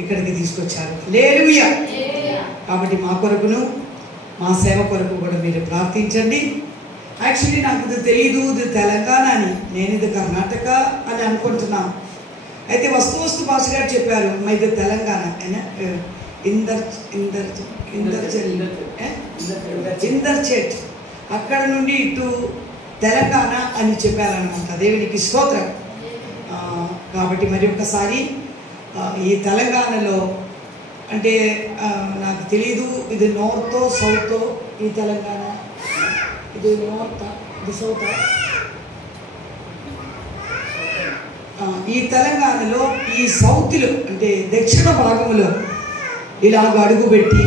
ఇక్కడికి తీసుకొచ్చారు. హల్లెలూయా. కాబట్టి మా కొరకును మా సేవ కొరకు కూడా మీరు ప్రార్థించండి. యాక్చువల్లీ నాకు ఇది తెలియదు, ఇది తెలంగాణ అని, నేను ఇది కర్ణాటక అని అనుకుంటున్నాను. అయితే వస్తు భాష గారు చెప్పారు మా ఇది తెలంగాణ ఇందర్చేట్ అక్కడ నుండి ఇటు తెలంగాణ అని చెప్పారనమాట. దేవునికి స్తోత్రం. కాబట్టి మరి ఒక్కసారి ఈ తెలంగాణలో అంటే నాకు తెలీదు ఇది నార్తో సౌతో, ఈ తెలంగాణ ఇది నార్తా ఇది సౌతా, ఈ తెలంగాణలో ఈ సౌత్లో అంటే దక్షిణ భాగంలో ఇలాగ అడుగుపెట్టి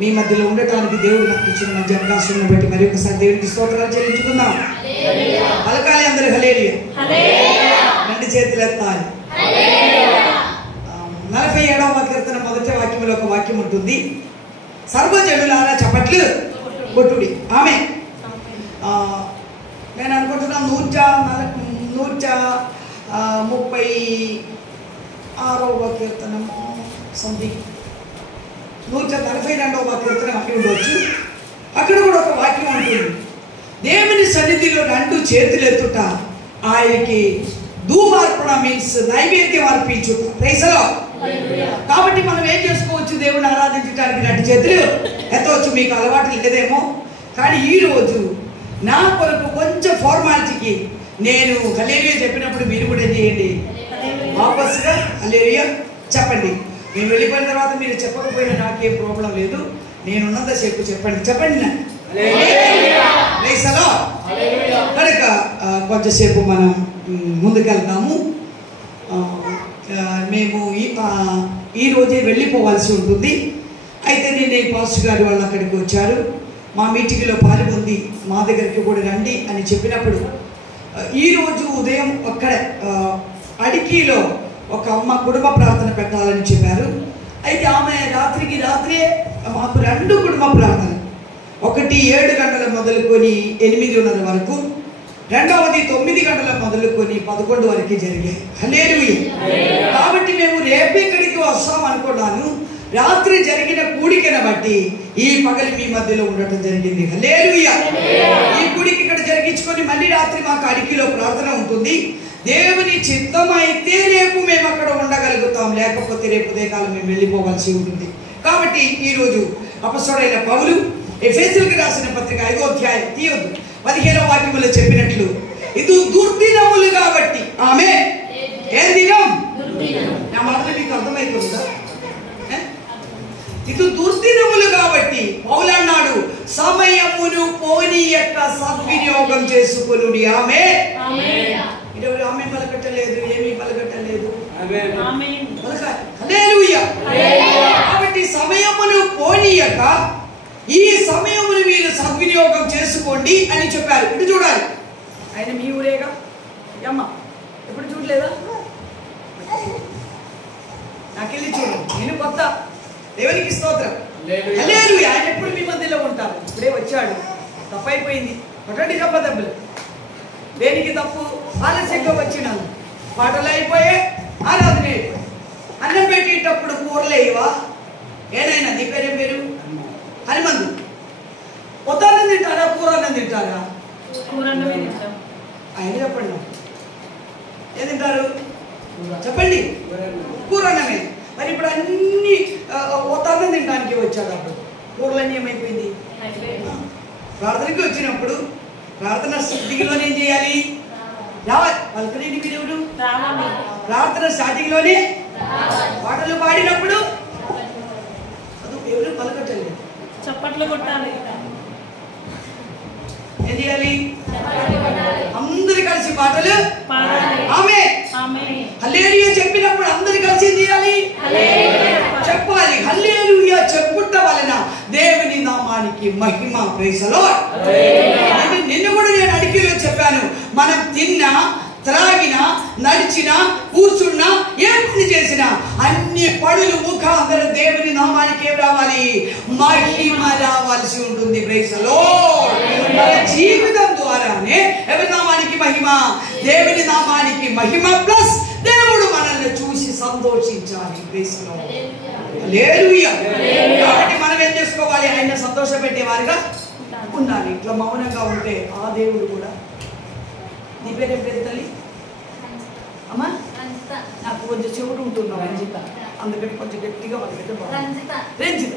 మీ మధ్యలో ఉండటానికి దేవుడు నాకు ఇచ్చిన మంచి అవకాశం బట్టి మరి ఒకసారి దేవుడికి స్తోత్రాలు చెల్లించుకుందాం. పలకాలి అందరూ హల్లెలూయా. రెండు చేతులు ఎత్తాలి. 47వ కీర్తన మొదటి వాక్యంలో ఒక వాక్యం ఉంటుంది, సర్వజనులారా చప్పట్లు కొట్టుడి. ఆమె నేను అనుకుంటున్నాను 136వ కీర్తనము సంథింగ్ 142వ కీర్తన అక్కడ ఉండవచ్చు. అక్కడ కూడా ఒక వాక్యం ఉంటుంది, దేవుని సన్నిధిలో రెండు చేతులు ఎత్తుట ఆయనకి ధూపార్పణ మీన్స్ నైవేద్యం అర్పించుట. Praise the lord. కాబట్టి మనం ఏం చేసుకోవచ్చు, దేవుని ఆరాధించడానికి రెండు చేతులు ఎత్తవచ్చు. మీకు అలవాటు లేదేమో, కానీ ఈరోజు నా కొరకు కొంచెం ఫార్మాలిటీకి నేను హల్లెలూయా చెప్పినప్పుడు మీరు కూడా ఏం చేయండి, వాపస్గా హల్లెలూయా చెప్పండి. నేను వెళ్ళిపోయిన తర్వాత మీరు చెప్పకపోయినా నాకేం ప్రాబ్లం లేదు, నేనున్నంత సేపు చెప్పండి. చెప్పండి కనుక కొంచెంసేపు మనం ముందుకెళ్తాము. మేము ఈరోజే వెళ్ళిపోవాల్సి ఉంటుంది. అయితే నేను ఈ పాస్టర్ గారు వాళ్ళు అక్కడికి వచ్చారు, మా మీటింగ్లో పాల్గొంది, మా దగ్గరికి కూడా రండి అని చెప్పినప్పుడు ఈరోజు ఉదయం అక్కడ అడికిలో ఒక అమ్మ కుటుంబ ప్రార్థన పెట్టాలని చెప్పారు. అయితే ఆమె రాత్రే మాకు రెండు కుటుంబ ప్రార్థన, ఒకటి 7 గంటల మొదలుకొని 8:30 వరకు, రెండవది 9 గంటల మొదలుకొని 11 వరకు జరిగాయి. హల్లెలూయా. కాబట్టి మేము రేపు ఇక్కడికి వస్తాం అనుకున్నాను. రాత్రి జరిగిన కూడికను బట్టి ఈ పగలి మీ మధ్యలో ఉండటం జరిగింది. హల్లెలూయా. ఈ కూడికి ఇక్కడ జరిగించుకొని మళ్ళీ రాత్రి మాకు అడికిలో ప్రార్థన ఉంటుంది. దేవుని చిత్తమైతే రేపు మేము అక్కడ ఉండగలుగుతాం, లేకపోతే రేపు ఉదయకాలం మేము వెళ్ళిపోవాల్సి ఉంటుంది. కాబట్టి ఈరోజు అపొస్తలుడైన పౌలు ఎఫెసీయులకు రాసిన పత్రిక 5వ అధ్యాయం 15వ వాక్యములో చెప్పినట్లు ఇది దుర్దినములు కాబట్టి. ఆమె ఏ దినం? నా మాటలు మీకు అర్థమవుతుందా? ఇది దుర్దినములు కాబట్టి పౌలు అన్నాడు, సమయమును పోనీయక సద్వినియోగం చేసుకొనుడి. ఆమె ఆమె పలకట్టలేదు, ఏమీ పలకట్టలేదు. హల్లెలూయా. కాబట్టి సమయమును పోనీయక ఈ సమయమును మీరు సద్వినియోగం చేసుకోండి అని చెప్పారు. ఇటు చూడాలి, ఆయన మీ ఊరేగా అమ్మ, ఎప్పుడు చూడలేదా? నాకెళ్ళి చూడు, నేను కొత్త. దేవునికి స్తోత్రం. హల్లెలూయా. ఆయన ఎప్పుడు మీ మధ్యలో ఉంటారు. ఇప్పుడే వచ్చాడు, తప్పైపోయింది. ఒకటి దెబ్బలు. దేనికి తప్పు? ఆలస్యంగా వచ్చినాను, పాటలు అయిపోయే, ఆరాధన అయిపోయి, అన్నం పెట్టేటప్పుడు కూరలు వేయవా? ఏనైనా నీ పేరేం పేరు? హనుమంతు. పొద్దున్నం తింటారా, కూరన్నం తింటారా? ఆయన చెప్పండి, ఏం తింటారు చెప్పండి? కూరన్నమే. మరి ఇప్పుడు అన్ని పొద్దున్నం తినడానికి వచ్చాడు, అప్పుడు కూరలన్నీ ఏమైపోయింది? ప్రార్థనకి వచ్చినప్పుడు ప్రార్థన స్టార్టింగ్లోనే ఏం చేయాలి? రావాలి. పలకలేని వీడెవడు? ప్రార్థన స్టార్టింగ్లోనే పాటలు పాడినప్పుడు ఎవరు పలకట్టలేదు, చప్పట్లు కొట్టాలి. ఏం చేయాలి? అందరు కలిసి పాటలు ఆమె హల్లెలూయా చెప్పినప్పుడు అందరు కలిసి ఏం చేయాలి? చెప్పాలి. హల్లెలూయా చెప్పుట వలన దేవుని నామానికి మహిమ. Praise the lord. నిన్న కూడా నేను అడిగిలో చెప్పాను, మనం తిన్నా, త్రాగినా, నడిచినా, కూర్చున్నా, ఏ పని చేసినా అన్ని పనులు ముఖాంతర దేవుని నామానికి ఏం రావాలి? మహిమ రావాల్సి ఉంటుంది. Praise the lord. మన జీవితం ద్వారానే ఎవరి నామానికి మహిమ? దేవుని నామానికి మహిమ ప్లస్ దేవుడు మనల్ని ఆయనను చూసి సంతోషించాలి. హల్లెలూయా. కాబట్టి మనం ఏం చేసుకోవాలి? ఆయన సంతోషపెట్టేవారుగా ఉండాలి. ఇట్లా మౌనంగా ఉంటే ఆ దేవుడు కూడా. నీ పేరేం పేరు తల్లి? అమ్మా నాకు కొంచెం చెవుడు ఉంటున్నా రంజిత, అందుకని కొంచెం గట్టిగా వాళ్ళకైతే రంజిత.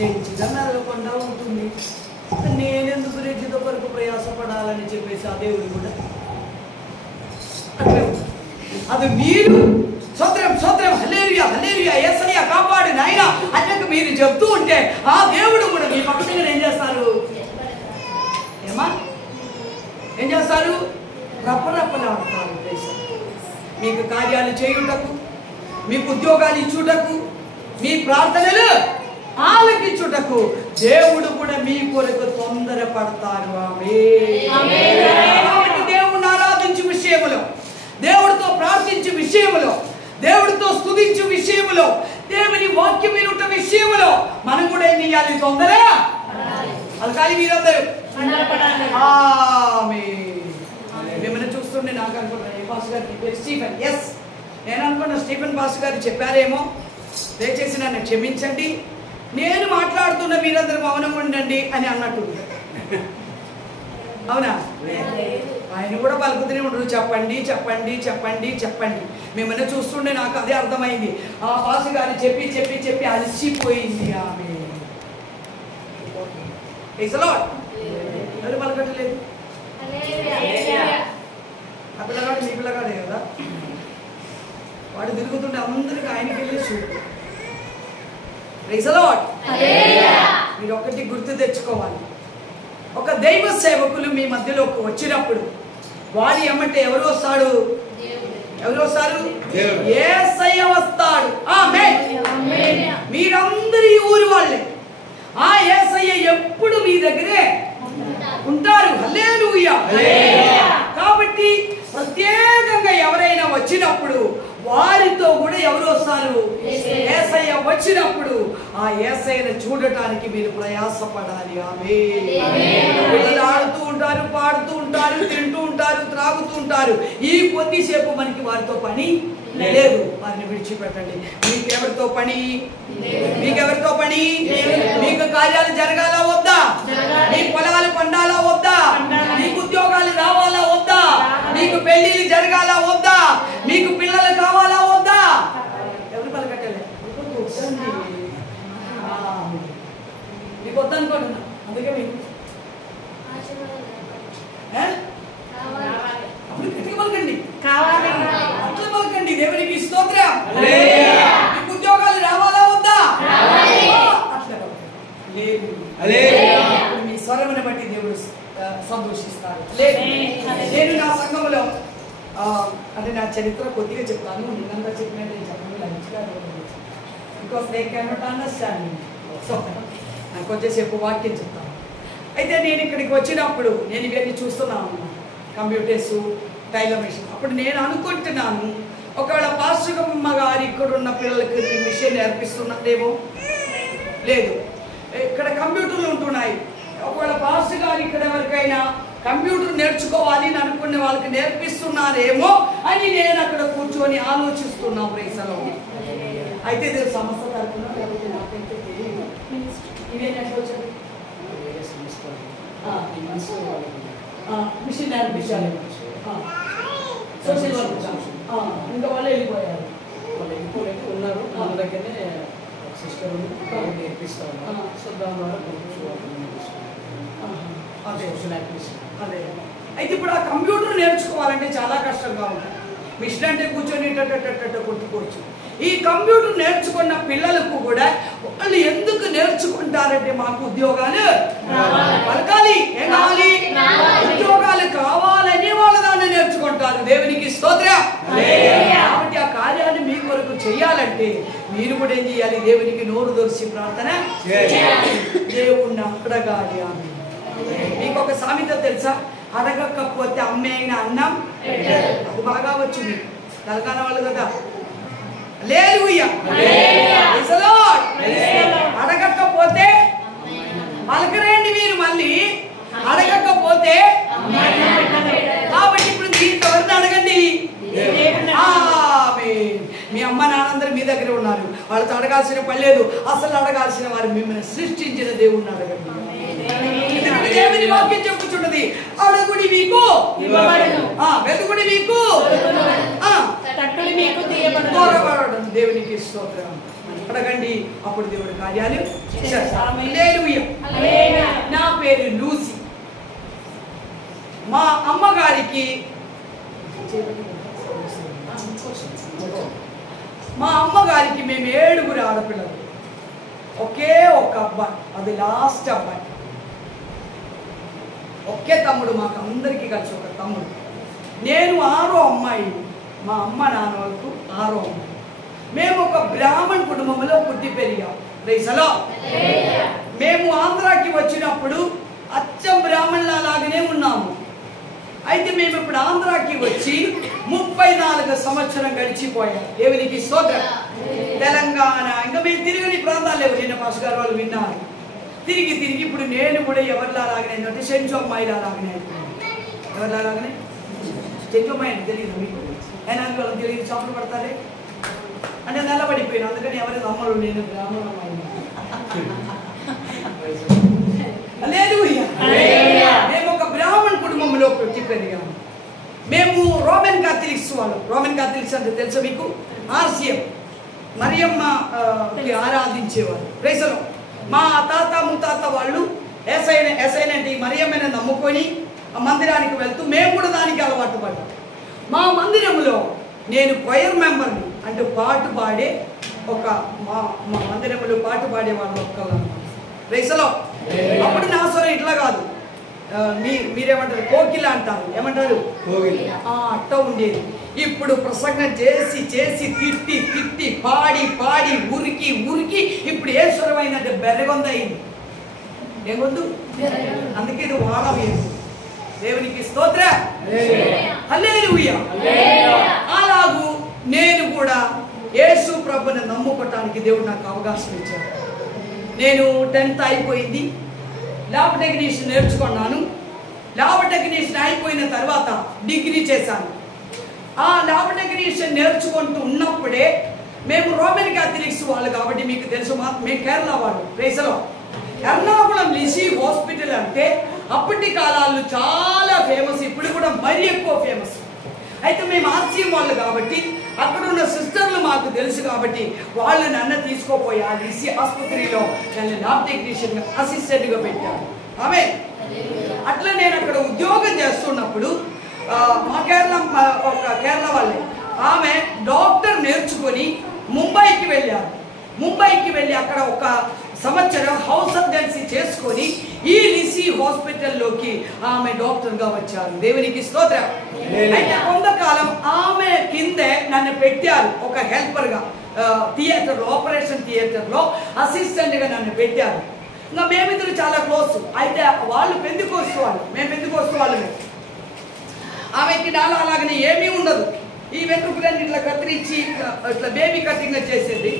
రంజిత నల్లకొండ ఉంటుంది. నేనెందుకు రంజిత కొరకు ప్రయాసపడాలని చెప్పేసి ఆ దేవుడు కూడా అట్లే ఉంటుంది. అది మీరు స్తోత్రం స్తోత్రం హల్లెలూయా హల్లెలూయా యేసయ్య కాపాడు నాయనా అన్నట్టు మీరు చెప్తూ ఉంటే ఆ దేవుడు కూడా మీ పక్షంగా ఏం చేస్తారు? ఏమా ఏం చేస్తారు? రప్పరప్పలాడతారు. మీకు కార్యాలు చేయుటకు, మీకు ఉద్యోగాలు ఇచ్చుటకు, మీ ప్రార్థనలు ఆలకించుటకు దేవుడు కూడా మీ కొరకు తొందరపడతారు. కాబట్టి దేవుడిని ఆరాధించే విషయములో, దేవుడితో ప్రార్థించే విషయములో, దేవుడితో స్తుతించే విషయములో, దేవుని వాక్యం వినుట విషయములో మనం కూడా ఏం చేయాలి? తొందర అలకాలి. మీరందరూ మిమ్మల్ని చూస్తుండే నాకు అనుకుంటున్నాను ఏ పాస్ గారికి పేరు స్టీఫెన్. ఎస్, నేను అనుకున్న స్టీఫెన్ పాస్ గారు చెప్పారేమో. దయచేసి నన్ను క్షమించండి, నేను మాట్లాడుతున్న మీరందరూ మౌనం ఉండండి అని అన్నట్టుంది. అవునా? ఆయన కూడా పలుకుతూనే ఉండరు, చెప్పండి చెప్పండి చెప్పండి చెప్పండి. మిమ్మల్ని చూస్తుండే నాకు అదే అర్థమైంది. ఆ పాస్ గారు చెప్పి చెప్పి చెప్పి అలసిపోయింది ఆమె. ఎవరు పలకట్లేదు? ఆ పిల్లగాడు మీ పిల్లగాడే కదా, వాడు తిరుగుతుంటే అందరికి ఆయనకి వెళ్ళి చూడు. Praise the lord. మీరు ఒకటి గుర్తు తెచ్చుకోవాలి, ఒక దైవ సేవకులు మీ మధ్యలోకి వచ్చినప్పుడు వాడి ఎమ్మటే ఎవరు వస్తాడు? ఎవరు వస్తారు? యేసయ్య వస్తాడు. ఆమేన్. మీరందరూ ఈ ఊరు వాళ్ళే. ఆ యేసయ్య ఎప్పుడు మీ దగ్గరే ఉంటారు. హల్లెలూయా. కాబట్టి ప్రత్యేకంగా ఎవరైనా వచ్చినప్పుడు వారితో కూడా ఎవరు వస్తారు? యేసయ్య వచ్చినప్పుడు ఆ యేసయ్యను చూడటానికి మీరు ప్రయాసపడాలి. ఆమేన్. పిల్లలు ఆడుతూ ఉంటారు, పాడుతూ ఉంటారు, తింటూ ఉంటారు, త్రాగుతూ ఉంటారు. ఈ కొద్దిసేపు మనకి వారితో పని లేదు, వారిని విడిచిపెట్టండి. మీకెవరితో పని? మీకెవరితో పని? మీకు కార్యాలు జరగాలా వద్దా? మీ పొలాలు పండాలా వద్దా? మీకు ఉద్యోగాలు రావాలా వద్దా? మీకు పెళ్లిళ్ళు జరగాలా వద్దా? మీకు పిల్లలు కావాలా వద్దా? ఎవరు పలకట్టలే? మీకు వద్దనుకుంటున్నా, అందుకే మీకు పలకండి, అట్లా పలకండి. దేవునికి స్తోత్రం. మీకు ఉద్యోగాలు రావాలా వద్దా? అట్లా లేదు, మీ స్వరమును బట్టి దేవుడు సంతోషిస్తాడు. లేదు, నేను నా సంఘంలో అంటే నా చరిత్ర కొద్దిగా చెప్తాను. నిన్నంతా చెప్పిన నేను చెప్పను, because they cannot understand. So నాకు కొంచెంసేపు వాక్యం చెప్తాను. అయితే నేను ఇక్కడికి వచ్చినప్పుడు నేను ఇవన్నీ చూస్తున్నాను, కంప్యూటర్స్, టైలర్ మిషన్. అప్పుడు నేను అనుకుంటున్నాను, ఒకవేళ పాస్టర్గమ్మ గారు ఇక్కడ ఉన్న పిల్లలకి మిషన్ నేర్పిస్తున్నదేమో. లేదు, ఇక్కడ కంప్యూటర్లు ఉంటున్నాయి. ఒకవేళ పాస్టర్ గారు ఇక్కడ ఎవరికైనా కంప్యూటర్ నేర్చుకోవాలి అని అనుకునే వాళ్ళకి నేర్పిస్తున్నారేమో అని నేను అక్కడ కూర్చొని ఆలోచిస్తున్నా. ప్రైసలో అయితే ఇది సంస్థ తరఫున లేకపోతే నాకైతే తెలియదు. ఇవేంటంటే వచ్చారు మిషన్ నేర్పించాలి, సోషల్ వర్క్. ఇంకా వాళ్ళు వెళ్ళిపోయారు. వాళ్ళు వెళ్ళిపోలేదు, ఉన్నారు మన దగ్గరనే సిస్టర్ నేర్పిస్తాను. సో దాని ద్వారా సోషల్ యాక్టివిటీస్. అదే అయితే ఇప్పుడు ఆ కంప్యూటర్ నేర్చుకోవాలంటే చాలా కష్టంగా ఉంటుంది. మిషన్ అంటే కూర్చొని కొట్టుకోవచ్చు. ఈ కంప్యూటర్ నేర్చుకున్న పిల్లలకు కూడా వాళ్ళు ఎందుకు నేర్చుకుంటారంటే మాకు ఉద్యోగాలు పలకాలి. ఏం కావాలి? ఉద్యోగాలు కావాలని వాళ్ళు దాన్ని నేర్చుకుంటారు. దేవునికి స్తోత్రం. కాబట్టి ఆ కార్యాన్ని మీ కొరకు చేయాలంటే మీరు కూడా ఏం చేయాలి? దేవునికి నోరు దొరిసి ప్రార్థన చేయాలి. దేవుణ్ణి అడగాలి. ఆమె మీకు ఒక సామెత తెలుసా? అడగకపోతే అమ్మైనా అన్నం. అది బాగా వచ్చింది తెలంగాణ వాళ్ళు కదా. హల్లెలూయా. Praise the lord. అడగకపోతే పలకరేండి మీరు మళ్ళీ. అడగకపోతే కాబట్టి ఇప్పుడు మీరు ఎవరిని అడగండి? ఆమె మీ దగ్గర ఉన్నారు. వాళ్ళతో అడగాల్సిన పని లేదు. అసలు అడగాల్సిన వారు మిమ్మల్ని సృష్టించిన దేవుణ్ణి అడగండి. దేవుని వాక్యం చెప్పుచున్నది, అడుగుడి మీకు వెతుకుడి మీకు తోరబడడం. దేవునికి స్తోత్రం. అడగండి, అప్పుడు దేవుడి కార్యాలు చేస్తాడు. హల్లెలూయా. నా పేరు లూసి. మా అమ్మగారికి మేము 7 ఆడపిల్లలు, ఒకే ఒక అబ్బాయి, అది లాస్ట్ అబ్బాయి. ఒకే తమ్ముడు, మాకు అందరికీ కలిసి ఒక తమ్ముడు. నేను 6వ అమ్మాయి, మా అమ్మ నాన్న వాళ్ళకు 6వ అమ్మాయి. మేము ఒక బ్రాహ్మణ కుటుంబంలో పుట్టి పెరిగాం. Praise the lord. మేము ఆంధ్రాకి వచ్చినప్పుడు అచ్చం బ్రాహ్మణుల లాగానే ఉన్నాము. అయితే మేము ఇప్పుడు ఆంధ్రాకి వచ్చి 34 సంవత్సరం గడిచిపోయాం. దేవునికి స్తోత్రం. తెలంగాణ ఇంకా మేము తిరిగని ప్రాంతాలు లేవు. నిన్న పాస్ గారు వాళ్ళు విన్నారు. తిరిగి ఇప్పుడు నేను కూడా ఎవరిలా లాగానే అంటే సెంచు అమ్మాయిలా లాగానే. ఎవరిలా లాగానే సెంచు అమ్మాయి అని తెలియదు మీకు? ఏనాది వాళ్ళకి తెలియదు, చేపలు పడతారే అంటే నల్లబడిపోయాను. అందుకని ఎవరి అమ్మలు నేను బ్రాహ్మణ అమ్మాయి. మేము ఒక బ్రాహ్మణ కుటుంబంలో పుట్టి పెరిగాము. మేము రోమన్ కాథలిక్స్ వాళ్ళు. రోమన్ కాథలిక్స్ అంటే తెలుసా మీకు? ఆర్సిఎం మరియమ్మకి ఆరాధించేవాళ్ళు. Praise the lord. మా తాత ముత్తాత వాళ్ళు ఎస్ఐన్ అంటే మరియమ్మని నమ్ముకొని ఆ మందిరానికి వెళ్తూ మేము కూడా దానికి అలవాటు పడ్డాం. మా మందిరంలో నేను కొయర్ మెంబర్ని, అంటే పాటు పాడే ఒక మా మందిరంలో పాటు పాడే వాళ్ళు ఒక్కళ్ళు. Praise the lord. అప్పుడు నా స్వరం ఇట్లా కాదు, మీరేమంటారు కోకిల అంటారు, ఏమంటారు అట్ట ఉండేది. ఇప్పుడు ప్రసంగం చేసి తిట్టి పాడి ఉరికి ఇప్పుడు ఏ స్వరమైందంటే బెర్రగొందయింది. ఏమొద్దు, అందుకే ఇది వాడవేది. దేవునికి స్తోత్రం. హల్లెలూయా. అలాగూ నేను కూడా యేసు ప్రభుని నమ్ముకోవటానికి దేవుడు నాకు అవకాశం ఇచ్చాడు. నేను 10th అయిపోయింది, ల్యాబ్ టెక్నీషియన్ నేర్చుకున్నాను. ల్యాబ్ టెక్నీషియన్ అయిపోయిన తర్వాత డిగ్రీ చేశాను. ఆ ల్యాబ్ టెక్నీషియన్ నేర్చుకుంటూ ఉన్నప్పుడే మేము రోమన్ కాథలిక్స్ వాళ్ళు కాబట్టి మీకు తెలుసు, మేము కేరళ వాళ్ళు. Praise the lord. Ernakulam Lisie hospital అంటే అప్పటి కాలాల్లో చాలా ఫేమస్, ఇప్పుడు కూడా మరీ ఎక్కువ ఫేమస్. అయితే మేము ఆర్సీఎం వాళ్ళు కాబట్టి అక్కడ ఉన్న సిస్టర్లు మాకు తెలుసు కాబట్టి వాళ్ళు నన్ను తీసుకోపోయి ఆ లిసి ఆసుపత్రిలో నన్ను ల్యాబ్ టెక్నీషియన్గా అసిస్టెంట్గా పెట్టారు. ఆమె అట్లా నేను అక్కడ ఉద్యోగం చేస్తున్నప్పుడు మా కేరళ వాళ్ళే ఆమె డాక్టర్ నేర్చుకొని ముంబైకి వెళ్ళారు. ముంబైకి వెళ్ళి అక్కడ ఒక సంవత్సరం హౌస్ సర్జన్సీ చేసుకొని ఈ లిసి హాస్పిటల్లోకి ఆమె డాక్టర్గా వచ్చారు. దేవునికి స్తోత్రం. అయితే కొంతకాలం ఆమె కిందే నన్ను పెట్టారు ఒక హెల్పర్గా. థియేటర్లో, ఆపరేషన్ థియేటర్లో అసిస్టెంట్గా నన్ను పెట్టారు. ఇంకా మేమిద్దరు చాలా క్లోజ్. అయితే వాళ్ళు పెందుకోస్తు వాళ్ళు, మేము పెందుకోస్తు వాళ్ళమే. ఆమెకి నాలో అలాగనే ఏమీ ఉండదు. ఈ వెంట్రుకలన్నీ ఇట్లా కత్తిరించి ఇట్లా బేబీ కటింగ్ చేసేది.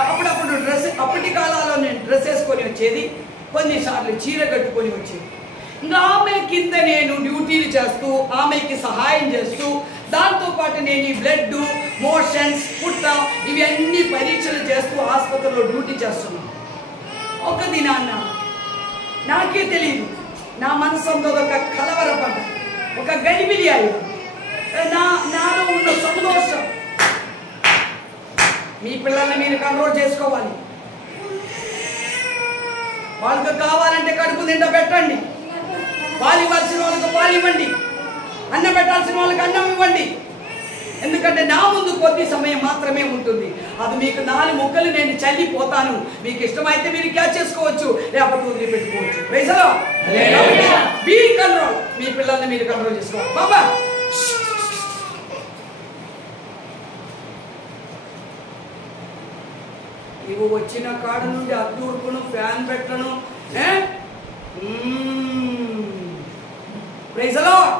అప్పుడప్పుడు అప్పటి కాలాల్లో నేను డ్రెస్ వేసుకొని వచ్చేది, కొన్నిసార్లు చీర కట్టుకొని వచ్చేది. ఇంకా ఆమె కింద నేను డ్యూటీలు చేస్తూ ఆమెకి సహాయం చేస్తూ దాంతోపాటు నేను ఈ బ్లడ్, మోషన్స్, పుట్ట ఇవన్నీ పరీక్షలు చేస్తూ ఆసుపత్రిలో డ్యూటీ చేస్తున్నాను. ఒక దినాన్న నాకే తెలియదు, నా మనసు అంతా ఒక కలవరపడ్డ, ఒక గడిబిడి అయ్యి నాలో ఉన్న సంతోషం. మీ పిల్లల్ని మీరు కంట్రోల్ చేసుకోవాలి. వాళ్ళకి కావాలంటే కడుపు నిండా పెట్టండి, పాలు ఇవ్వాల్సిన వాళ్ళకి పాలు ఇవ్వండి, అన్నం పెట్టాల్సిన వాళ్ళకి అన్నం ఇవ్వండి. ఎందుకంటే నా ముందు కొద్ది సమయం మాత్రమే ఉంటుంది. అది మీకు 4 ముక్కలు నేను చల్లిపోతాను. మీకు ఇష్టమైతే మీరు క్యాచ్ చేసుకోవచ్చు, లేకపోతే వదిలిపెట్టుకోవచ్చు. Praise the lord. Be control. మీ పిల్లల్ని మీరు కంట్రోల్ చేసుకోవాలి. బాబా ఇవి వచ్చిన కాడ నుండి అద్దూర్పును, ఫ్యాన్ పెట్టను. Praise the lord.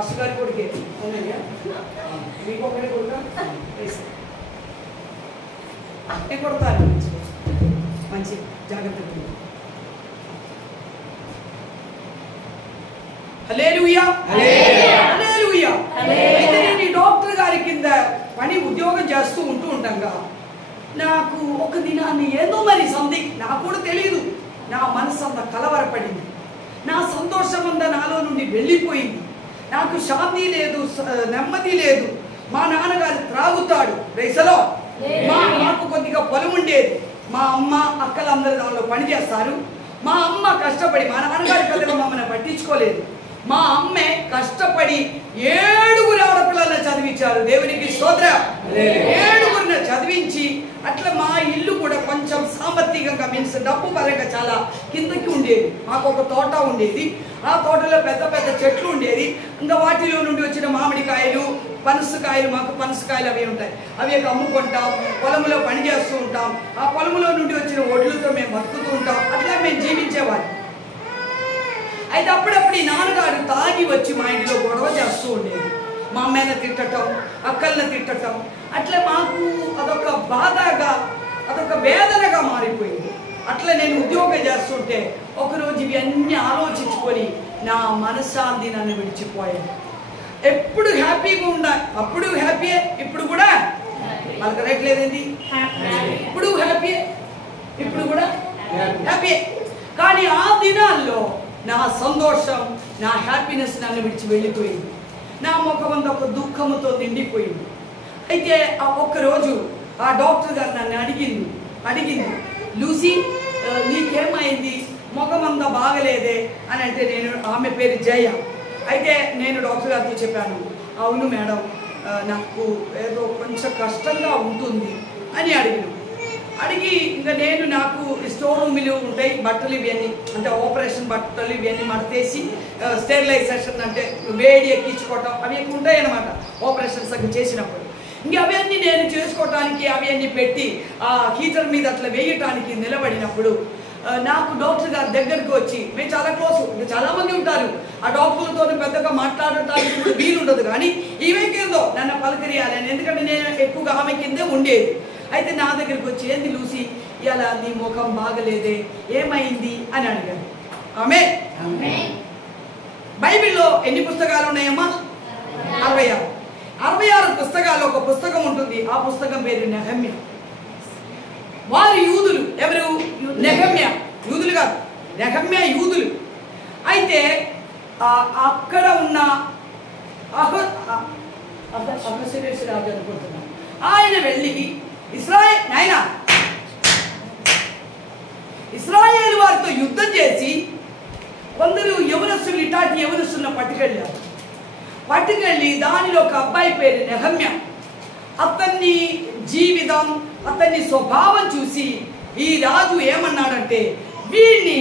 అసగారి కొడుకే అవునయ్యా, మీకు ఒకటే కొడుక నేను కొడతాను. మంచి జాగ్రత్త. హల్లెలూయా హల్లెలూయా. అయితే నేను ఈ డాక్టర్ గారి కింద ఉద్యోగం చేస్తూ ఉంటాగా నాకు ఒక దినాన్ని ఏదో మరి సంథింగ్ నాకు కూడా తెలియదు, నా మనసు అంతా కలవరపడింది, నా సంతోషం అంతా నాలో నుండి వెళ్ళిపోయింది, నాకు శాంతి లేదు, నెమ్మది లేదు. మా నాన్నగారు త్రాగుతాడు, రైసలో మాకు కొద్దిగా పొలం ఉండేది, మా అమ్మ అక్కలందరూ దానిలో పని చేస్తారు. మా అమ్మ కష్టపడి, మా నాన్నగారి పెద్దగా మమ్మల్ని పట్టించుకోలేదు, మా అమ్మే కష్టపడి 7 ఆడపిల్లలను చదివించారు. దేవునికి స్తోత్రం. 7 చదివించి అట్లా మా ఇల్లు కూడా కొంచెం సాంపత్తికంగా మీన్స్ డబ్బు పరంగా చాలా కిందకి ఉండేది. మాకు ఒక తోట ఉండేది, ఆ తోటలో పెద్ద పెద్ద చెట్లు ఉండేది. ఇంకా వాటిలో నుండి వచ్చిన మామిడికాయలు, పనసకాయలు, మాకు పనసకాయలు అవి ఉంటాయి, అవి అమ్ముకుంటాం, పొలంలో పని చేస్తూ ఉంటాం. ఆ పొలంలో నుండి వచ్చిన ఒడ్లతో మేము బతుకుతూ ఉంటాం. అట్లా మేము జీవించేవాళ్ళం. అయితే అప్పుడప్పుడు ఈ నాన్నగారు తాగి వచ్చి మా ఇంట్లో గొడవ చేస్తూ ఉండేది. మా అమ్మాయిని తిట్టడం, అక్కల్ని తిట్టడం, అట్లా మాకు అదొక బాధగా, అదొక వేదనగా మారిపోయింది. అట్లా నేను ఉద్యోగం చేస్తుంటే ఒకరోజు ఇవన్నీ ఆలోచించుకొని నా మనశ్శాంతి నన్ను విడిచిపోయాను. ఎప్పుడు హ్యాపీగా ఉన్నా, అప్పుడు హ్యాపీయే, ఇప్పుడు కూడా పలకరట్లేదండి, ఇప్పుడు హ్యాపీయే, ఇప్పుడు కూడా హ్యాపీయే. కానీ ఆ దినాల్లో నా సంతోషం, నా హ్యాపీనెస్ నన్ను విడిచి వెళ్ళిపోయింది. నా ముఖం అంతా ఒక దుఃఖంతో నిండిపోయింది. అయితే ఆ ఒక్కరోజు ఆ డాక్టర్ గారు నన్ను అడిగింది లూసీ నీకేమైంది, ముఖం అంతా బాగలేదే అని అంటే, నేను ఆమె పేరు జయ. అయితే నేను డాక్టర్ గారితో చెప్పాను, అవును మేడం నాకు ఏదో కొంచెం కష్టంగా ఉంటుంది అని అడిగి ఇంకా నేను నాకు స్టోర్ రూమ్లు ఉంటాయి, బట్టలు ఇవన్నీ అంటే ఆపరేషన్ బట్టలు ఇవన్నీ మడతేసి స్టెరిలైజేషన్ అంటే వేడి ఎక్కించుకోవటం అవి ఉంటాయి అన్నమాట ఆపరేషన్స్ అవి చేసినప్పుడు. ఇంకా అవన్నీ నేను చేసుకోవటానికి అవన్నీ పెట్టి ఆ హీటర్ మీద అట్లా వేయటానికి నిలబడినప్పుడు నాకు డాక్టర్ గారి దగ్గరకు వచ్చి, మేము చాలా క్లోజ్, చాలామంది ఉంటారు, ఆ డాక్టర్లతో పెద్దగా మాట్లాడటానికి వీలుండదు, కానీ ఈమె కిందో నన్ను పలకరియాలి అని, ఎందుకంటే నేను ఎక్కువగా ఆమె కిందే ఉండేది. అయితే నా దగ్గరికి వచ్చి, ఏంది లూసీ ఇలా నీ ముఖం బాగలేదే, ఏమైంది అని అడిగాను. ఆమె బైబిల్లో ఎన్ని పుస్తకాలు ఉన్నాయమ్మా? 66. 66 పుస్తకాల్లో ఒక పుస్తకం ఉంటుంది, ఆ పుస్తకం పేరు నెహమ్యా. వారు యూదులు. ఎవరు? నెహమ్యా. యూదులు కాదు, నెహమ్యా యూదులు. అయితే అక్కడ ఉన్న అహస్వేరోషు రాజు అనుకుంటున్నాను, ఆయన వెళ్ళి ఇశ్రాయేలు వారితో యుద్ధం చేసి కొందరు యవనస్తులు, ఇటాటి యవనస్తులను పట్టుకెళ్ళి దానిలో ఒక అబ్బాయి పేరు నెహమ్యా. అతన్ని జీవితం, అతన్ని స్వభావం చూసి ఈ రాజు ఏమన్నాడంటే, వీడిని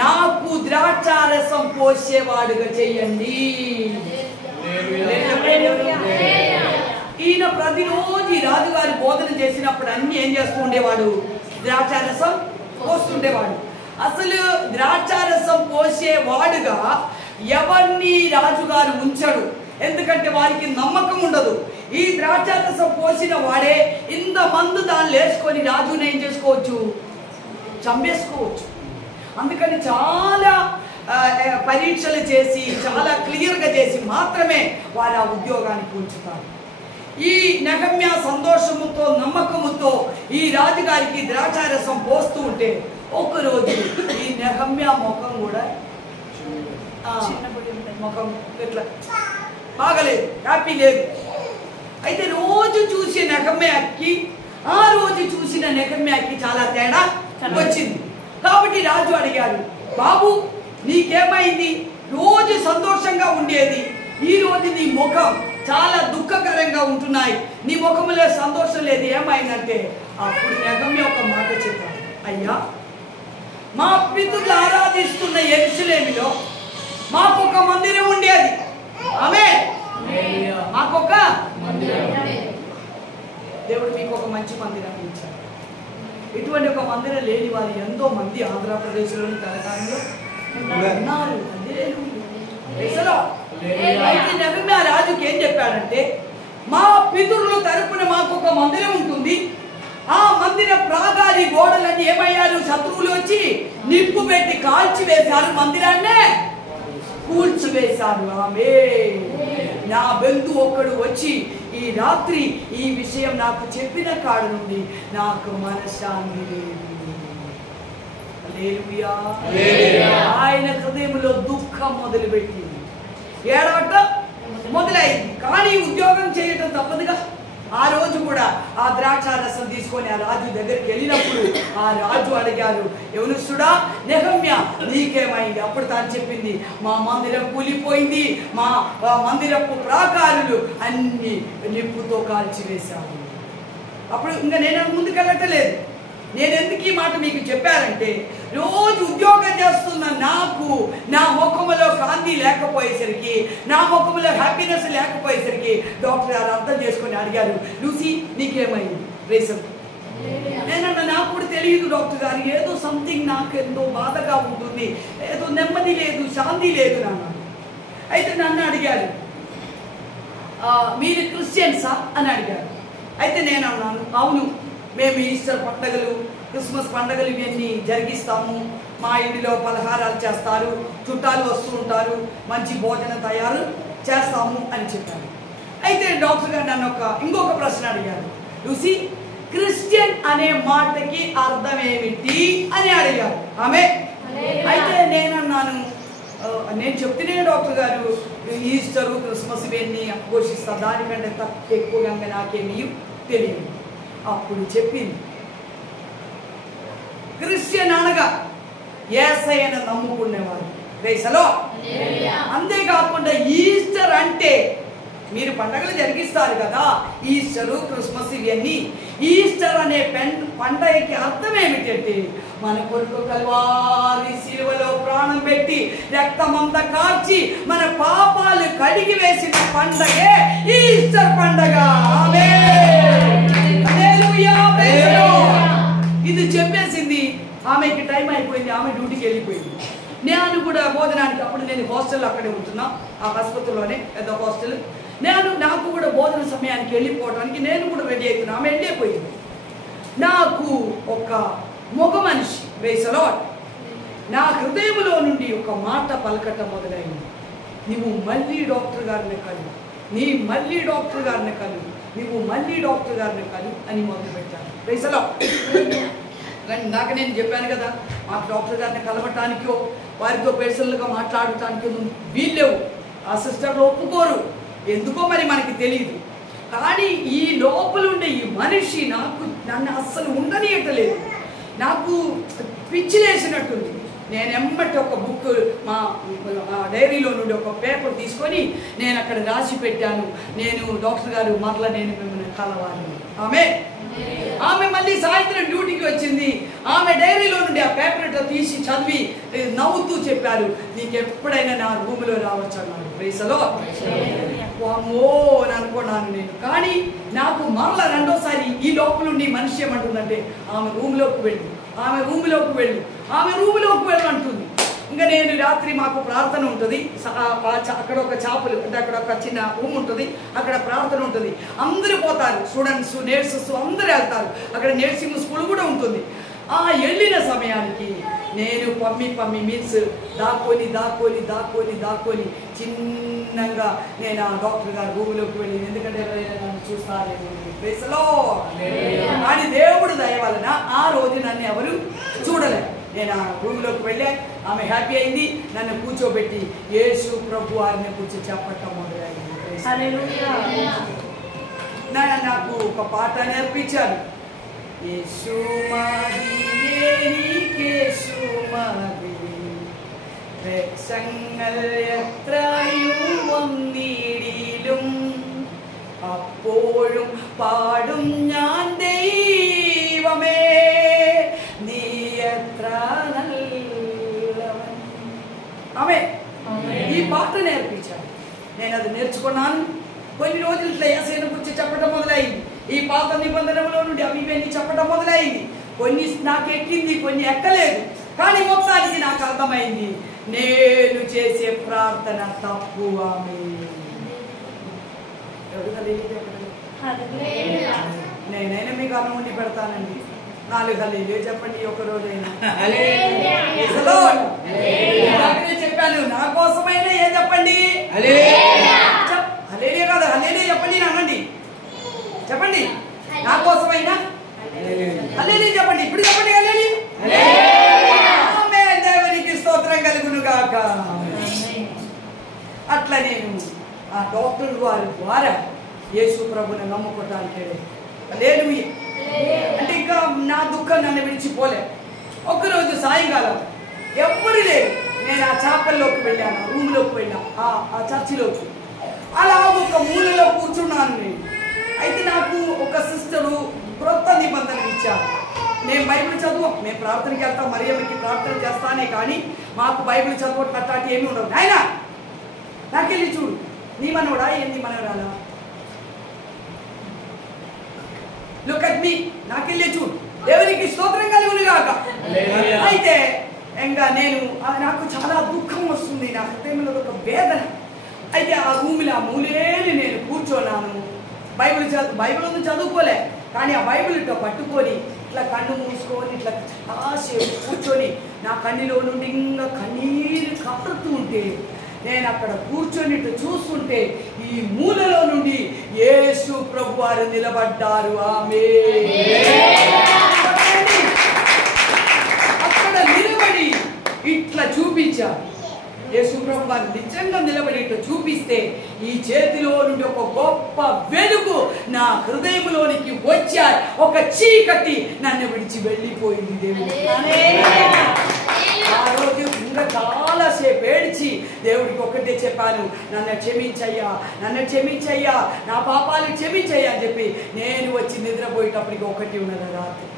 నాకు ద్రాక్షారసం పోసేవాడుగా చెయ్యండి. ఈయన ప్రతిరోజు ఈ రాజుగారి బోధన చేసినప్పుడు అన్ని ఏం చేస్తూ ఉండేవాడు? ద్రాక్షారసం పోస్తుండేవాడు. అసలు ద్రాక్షారసం పోసేవాడుగా ఎవరిని రాజుగారు ఉంచడు, ఎందుకంటే వారికి నమ్మకం ఉండదు. ఈ ద్రాక్షారసం పోసిన వాడే ఇంతమంది దాన్ని వేసుకొని రాజుని ఏం చేసుకోవచ్చు? చంపేసుకోవచ్చు. అందుకని చాలా పరీక్షలు చేసి, చాలా క్లియర్గా చేసి మాత్రమే వారు ఆ ఉద్యోగానికి ఉంచుతారు. ఈ నెహమ్యా సంతోషముతో, నమ్మకముతో ఈ రాజుగారికి ద్రాక్షారసం పోస్తూ ఉంటే ఒకరోజు ఈ నెహమ్యా ముఖం కూడా ముఖం ఇట్లా బాగలేదు, హ్యాపీ లేదు. అయితే రోజు చూసే నెహమ్యాకి ఆ రోజు చూసిన నెహమ్యాకి చాలా తేడా వచ్చింది. కాబట్టి రాజు అడిగారు, బాబు నీకేమైంది? రోజు సంతోషంగా ఉండేది, ఈ రోజు నీ ముఖం చాలా దుఃఖకరంగా ఉంటున్నాయి, నీ ముఖంలో సంతోషం లేదు, ఏమైందంటే అప్పుడు నెహమ్యా ఒక మాట చెప్పాడు, అయ్యా మా పితరులు ఆరాధిస్తున్న యెరూషలేములో మాకొక మందిరం ఉండేది. ఆమేన్. మాకొక దేవుడు మీకు ఒక మంచి మందిరాన్ని ఇచ్చాడు. ఇటువంటి ఒక మందిరం లేని వారు ఎంతో మంది ఆంధ్రప్రదేశ్లోని తెలంగాణలో ఉన్నారు. అయితే నెహమ్యా రాజుకి ఏం చెప్పాడంటే, మా పితరుల తరపున మాకు ఒక మందిరం ఉంటుంది, ఆ మందిర ప్రాకారి గోడలన్నీ ఏమయ్యారు? శత్రువులు వచ్చి నిప్పు పెట్టి కాల్చి వేశారు మందిరాన్నే. కూల్చివేశాను. ఆమేన్. నా బంధు ఒక్కడు వచ్చి ఈ రాత్రి ఈ విషయం నాకు చెప్పిన కాడ నుండి నాకు మనశ్శాంతి లేదు. హల్లెలూయా. ఆయన హృదయంలో దుఃఖం మొదలుపెట్టింది, ఏడవటం మొదలైంది. కానీ ఉద్యోగం చేయటం తప్పదుగా. ఆ రోజు కూడా ఆ ద్రాక్షారసం తీసుకొని ఆ రాజు దగ్గరికి వెళ్ళినప్పుడు ఆ రాజు అడిగారు, యవనస్తుడా నెహమ్యా నీకేమైంది? అప్పుడు తాను చెప్పింది, మా మందిరం కూలిపోయింది, మా మందిరపు ప్రాకారులు అన్ని నిప్పుతో కాల్చివేశాము. అప్పుడు ఇంకా నేను ముందుకెళ్ళటలేదు. నేను ఎందుకు ఈ మాట మీకు చెప్పానంటే, రోజు ఉద్యోగం చేస్తున్న నాకు నా ముఖంలో కాంతి లేకపోయేసరికి, నా ముఖంలో హ్యాపీనెస్ లేకపోయేసరికి డాక్టర్ గారు అర్థం చేసుకొని అడిగారు, లూసీ నీకేమైంది రేషన్? నేనన్నా నాకు కూడా తెలియదు డాక్టర్ గారు, ఏదో సంథింగ్ నాకు ఎంతో బాధగా ఉంటుంది, ఏదో నెమ్మది లేదు, శాంతి లేదు నాన్న. అయితే నన్ను అడిగారు, మీరు క్రిస్టియన్సా అని అడిగారు. అయితే నేను అన్నాను, అవును, మేము ఈస్టర్ పండుగలు, క్రిస్మస్ పండుగలు ఇవన్నీ జరిగిస్తాము, మా ఇంటిలో పలహారాలు చేస్తారు, చుట్టాలు వస్తూ ఉంటారు, మంచి భోజనం తయారు చేస్తాము అని చెప్పారు. అయితే డాక్టర్ గారు నన్ను ఇంకొక ప్రశ్న అడిగారు, లూసీ క్రిస్టియన్ అనే మాటకి అర్థం ఏమిటి అని అడిగారు ఆమె. అయితే నేనన్నాను, నేను చెప్తేనే డాక్టర్ గారు ఈస్టరు క్రిస్మస్ ఇవన్నీ ఘోషిస్తా, దానికంటే తక్కువ ఎక్కువగా నాకేమీ తెలియదు. అప్పుడు చెప్పింది, క్రిస్టియన్ అనగా యేసయ్యను నమ్ముకునేవారు. వేసలో అంతేకాకుండా ఈస్టర్ అంటే మీరు పండగలు జరిగిస్తారు కదా, ఈస్టరు క్రిస్మస్ ఇవన్నీ. ఈస్టర్ అనే పండగకి అర్థం ఏమిటంటే, మన కొరకు కల్వారి శిలువలో ప్రాణం పెట్టి రక్తమంతా కార్చి మన పాపాలు కడిగి వేసిన పండగే ఈస్టర్ పండగ. ఇది చెప్పేసింది. ఆమెకి టైం అయిపోయింది, ఆమె డ్యూటీకి వెళ్ళిపోయింది. నేను కూడా భోజనానికి, అప్పుడు నేను హాస్టల్ అక్కడే ఉంటున్నా, ఆ ఆసుపత్రిలోనే పెద్ద హాస్టల్. నాకు కూడా భోజన సమయానికి వెళ్ళిపోవడానికి నేను కూడా రెడీ అవుతున్నా, ఆమె వెళ్ళిపోయింది. నాకు ఒక మగ మనిషి వేసలో నా హృదయంలో నుండి ఒక మాట పలకటం మొదలైంది, నువ్వు మళ్ళీ డాక్టర్ గారిని కలు, నీ మళ్ళీ డాక్టర్ గారిని కలు, నువ్వు మళ్ళీ డాక్టర్ గారిని కలు అని మొదలుపెట్టాను. వేసలో నాకు నేను చెప్పాను కదా, మాకు డాక్టర్ గారిని కలవటానికో వారితో పర్సనల్గా మాట్లాడటానికో వీళ్ళేవు, ఆ సిస్టర్లు ఒప్పుకోరు, ఎందుకో మరి మనకి తెలియదు. కానీ ఈ లోపలుండే ఈ మనిషి నన్ను అస్సలు ఉండనియటలేదు, నాకు పిచ్చిలేసినట్టుంది. నేను ఎమ్మటి ఒక బుక్ మా డైరీలో నుండి ఒక పేపర్ తీసుకొని నేను అక్కడ రాసి పెట్టాను, నేను డాక్టర్ గారు మరలా నేను మిమ్మల్ని కలవాలి. ఆమె మళ్ళీ సాయంత్రం డ్యూటీకి వచ్చింది. ఆమె డైరీలో నుండి ఆ పేపర్ ఇట్లా తీసి చదివి నవ్వుతూ చెప్పారు, నీకు ఎప్పుడైనా నా రూమ్లో రావచ్చు అన్నాడు. ప్రైసలో అమ్మో అని అనుకున్నాను నేను. కానీ నాకు మరలా రెండోసారి ఈ లోపలుండి మనిషి ఏమంటుందంటే, ఆమె రూమ్లోకి వెళ్ళు, ఆమె రూమ్లోకి వెళ్ళు, ఆమె రూమ్లోకి వెళ్ళు అంటుంది. ఇంకా నేను రాత్రి మాకు ప్రార్థన ఉంటుంది, అక్కడ ఒక చాపలు అంటే అక్కడ ఒక చిన్న రూమ్ ఉంటుంది, అక్కడ ప్రార్థన ఉంటుంది, అందరూ పోతారు, స్టూడెంట్స్ నర్సెస్ అందరూ వెళ్తారు, అక్కడ నర్సింగ్ స్కూల్ కూడా ఉంటుంది. వెళ్ళిన సమయానికి నేను పమ్మి మీన్స్ దాక్కొని చిన్నగా నేను ఆ డాక్టర్ గారు రూమ్లోకి వెళ్ళి, ఎందుకంటే నన్ను చూస్తారేమో కానీ దేవుడు దయ వలన ఆ రోజు నన్ను ఎవరు చూడలేదు. నేను ఆ రూమ్లోకి వెళ్ళా, ఆమె హ్యాపీ అయింది, నన్ను కూర్చోబెట్టి యేసు ప్రభు వారిని కూర్చో చెప్పటం మొదలైంది. నాకు ఒక పాట నేర్పించారు, యేసు మాది యేసు మాది രക്ഷങ്ങൾ എത്രയും വന്നിടിലും അപ്പോഴും പാടും ഞാൻ ദൈവമേ നീ എത്ര നല്ലവൻ. ఆమె ఈ పాట నేర్పించాను, నేను అది నేర్చుకున్నాను. కొన్ని రోజులు ఇట్లా యేసయ్యను గురించి చెప్పడం మొదలైంది, ఈ పాత నిబంధనలో నుండి అవి ఇవన్నీ చెప్పడం మొదలైంది. కొన్ని నాకు ఎక్కింది, కొన్ని ఎక్కలేదు. కానీ మొత్తానికి నాకు అర్థమైంది, నేను చేసే ప్రార్థన తప్పు. ఆమె నేనైనా మీకు అన్నం ఉండి పెడతానండి, 4 హల్లెలూయా చెప్పండి ఒక రోజైనా. చెప్పాను, నా కోసమైనా ఏం చెప్పండి, హల్లెలూయా కాదు, హల్లెలూయా చెప్పండి, అనండి, చెప్పండి, నా కోసమైనా హల్లెలూయా చెప్పండి, ఇప్పుడు చెప్పండి హల్లెలూయా. ఆమేన్, దేవునికి స్తోత్రం కలుగును గాక. అట్లా నేను ఆ డాక్టర్ వారి ద్వారా యేసు ప్రభుని నమ్ముకోవటానికి హల్లెలూయా. అంటే ఇంకా నా దుఃఖం నన్ను విడిచిపోలే. ఒక్కరోజు సాయంకాలం ఎవ్వరు లేరు, నేను ఆ చాపల్లోకి వెళ్ళాను, రూమ్లోకి వెళ్ళాను, ఆ చర్చిలోకి. అలా ఒక మూలలో కూర్చున్నాను నేను. అయితే నాకు ఒక సిస్టరు క్రొత్త నిబంధనలు ఇచ్చారు. మేము బైబిల్ చదువు, మేము ప్రార్థనకి వెళ్తాం, మరియమ్మకి ప్రార్థన చేస్తానే కానీ మాకు బైబిల్ చదువు అట్లాంటి ఏమీ ఉండవు. ఆయన నాకెళ్ళి చూడు, నీ మనవడా ఏంది మనవరాలా, లుక్ అట్ మీ, నాకెళ్ళి చూడు, దేవునికి స్తోత్రం కలుగును గాక. అయితే ఇంకా నేను నాకు చాలా దుఃఖం వస్తుంది, నా హృదయంలో ఒక వేదన. అయితే ఆ రూమ్లో ఆ మూలేని నేను కూర్చోన్నాను. బైబిల్ ఉంది చదువుకోలే, కానీ ఆ బైబిల్ ఇట్లా పట్టుకొని ఇట్లా కన్ను మూసుకొని ఇట్లా చాలాసేపు కూర్చొని నా కన్నులో నుండి ఇంకా కన్నీరు కారుతూ ఉంటే నేను అక్కడ కూర్చొని ఇట్లా చూస్తుంటే ఈ మూలలో నుండి యేసు ప్రభు వారు నిలబడ్డారు. ఆమేన్. అక్కడ నిలబడి ఇట్లా చూపించారు. యేసు ప్రభు వారు నిజంగా నిలబడి ఇట్లా చూపిస్తే ఈ చేతిలో నుండి ఒక గొప్ప వెలుగు నా హృదయంలోనికి వచ్చారు. ఒక చీకటి నన్ను విడిచి వెళ్ళిపోయింది. దేవుడు ఆ రోజు ఇంకా చాలాసేపు ఏడ్చి దేవుడికి ఒకటే చెప్పాను, నన్ను క్షమించయ్యా, నన్ను క్షమించయ్యా, నా పాపాలు క్షమించయ్యా అని చెప్పి నేను వచ్చి నిద్రపోయేటప్పటికి ఒకటి ఉన్నది రాత్రి.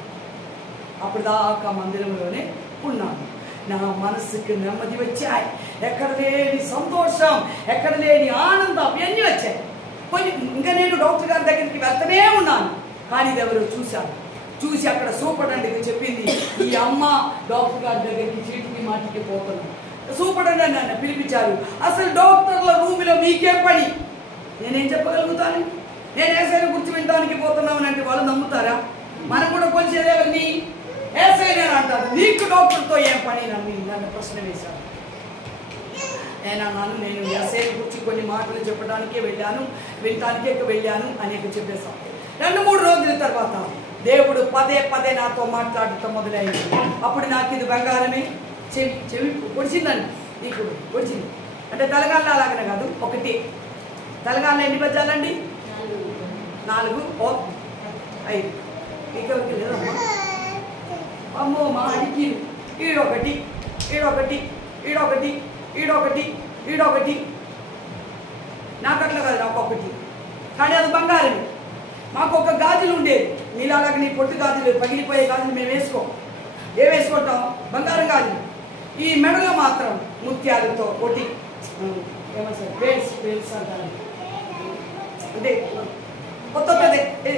అప్పుడు దాకా మందిరంలోనే ఉన్నాను. నా మనసుకి నెమ్మది వచ్చాయి, ఎక్కడ లేని సంతోషం, ఎక్కడ లేని ఆనందం ఇవన్నీ వచ్చాయి. ఇంకా నేను డాక్టర్ గారి దగ్గరికి వెళ్తూనే ఉన్నాను. కానీ ఎవరు చూశాను, చూసి అక్కడ సూపరింటెండెంట్కి చెప్పింది, ఈ అమ్మ డాక్టర్ గారి దగ్గరికి చీటికి మాటికి పోతున్నాను. సూపరింటెండెంట్ నన్ను పిలిపించారు. అసలు డాక్టర్ల రూమ్లో మీకేం పని? నేనేం చెప్పగలుగుతాను? నేను ఏసైనా గురించి వినడానికి పోతున్నామని అంటే వాళ్ళు నమ్ముతారా? మనం కూడా కొంచెం ఎవరిని ఏసైనా అంటారు, నీకు డాక్టర్తో ఏం పని? నన్ను ప్రశ్న వేశారు. నేను అన్నాను, నేను ఏసైనా గురించి కొన్ని మాటలు చెప్పడానికే వెళ్ళాను, వినటానికే వెళ్ళాను అనేక చెప్పేశాను. 2-3 రోజుల తర్వాత దేవుడు పదే పదే నాతో మాట్లాడటం మొదలైంది. అప్పుడు నాకు ఇది బంగారమే, చెవి పొడిచిందండి, నీకు పొడిచింది అంటే తెలంగాణలో అలాగనే కాదు, ఒకటి. తెలంగాణలో ఎన్ని బజ్జాలండి? 4, 5. ఇంకెవరికి లేదమ్మా. అమ్మో మా అడిగి ఈడొకటి, ఈడొకటి, ఈడొకటి, ఈడొకటి, ఈడొకటి. నాకు అట్లా కాదు, నాకు ఒకటి. కానీ అది బంగారమే. మాకు ఒక గాజులు ఉండేది, నీలాగా నీ పొట్టు గాజులు, పగిలిపోయే గాజులు మేము వేసుకోం. ఏం వేసుకుంటాం? బంగారం గాజులు. ఈ మెడలో మాత్రం ముత్యాలతో ఒకటి ఏమంటారు, పేల్స్ అంటారు, అంటే కొత్త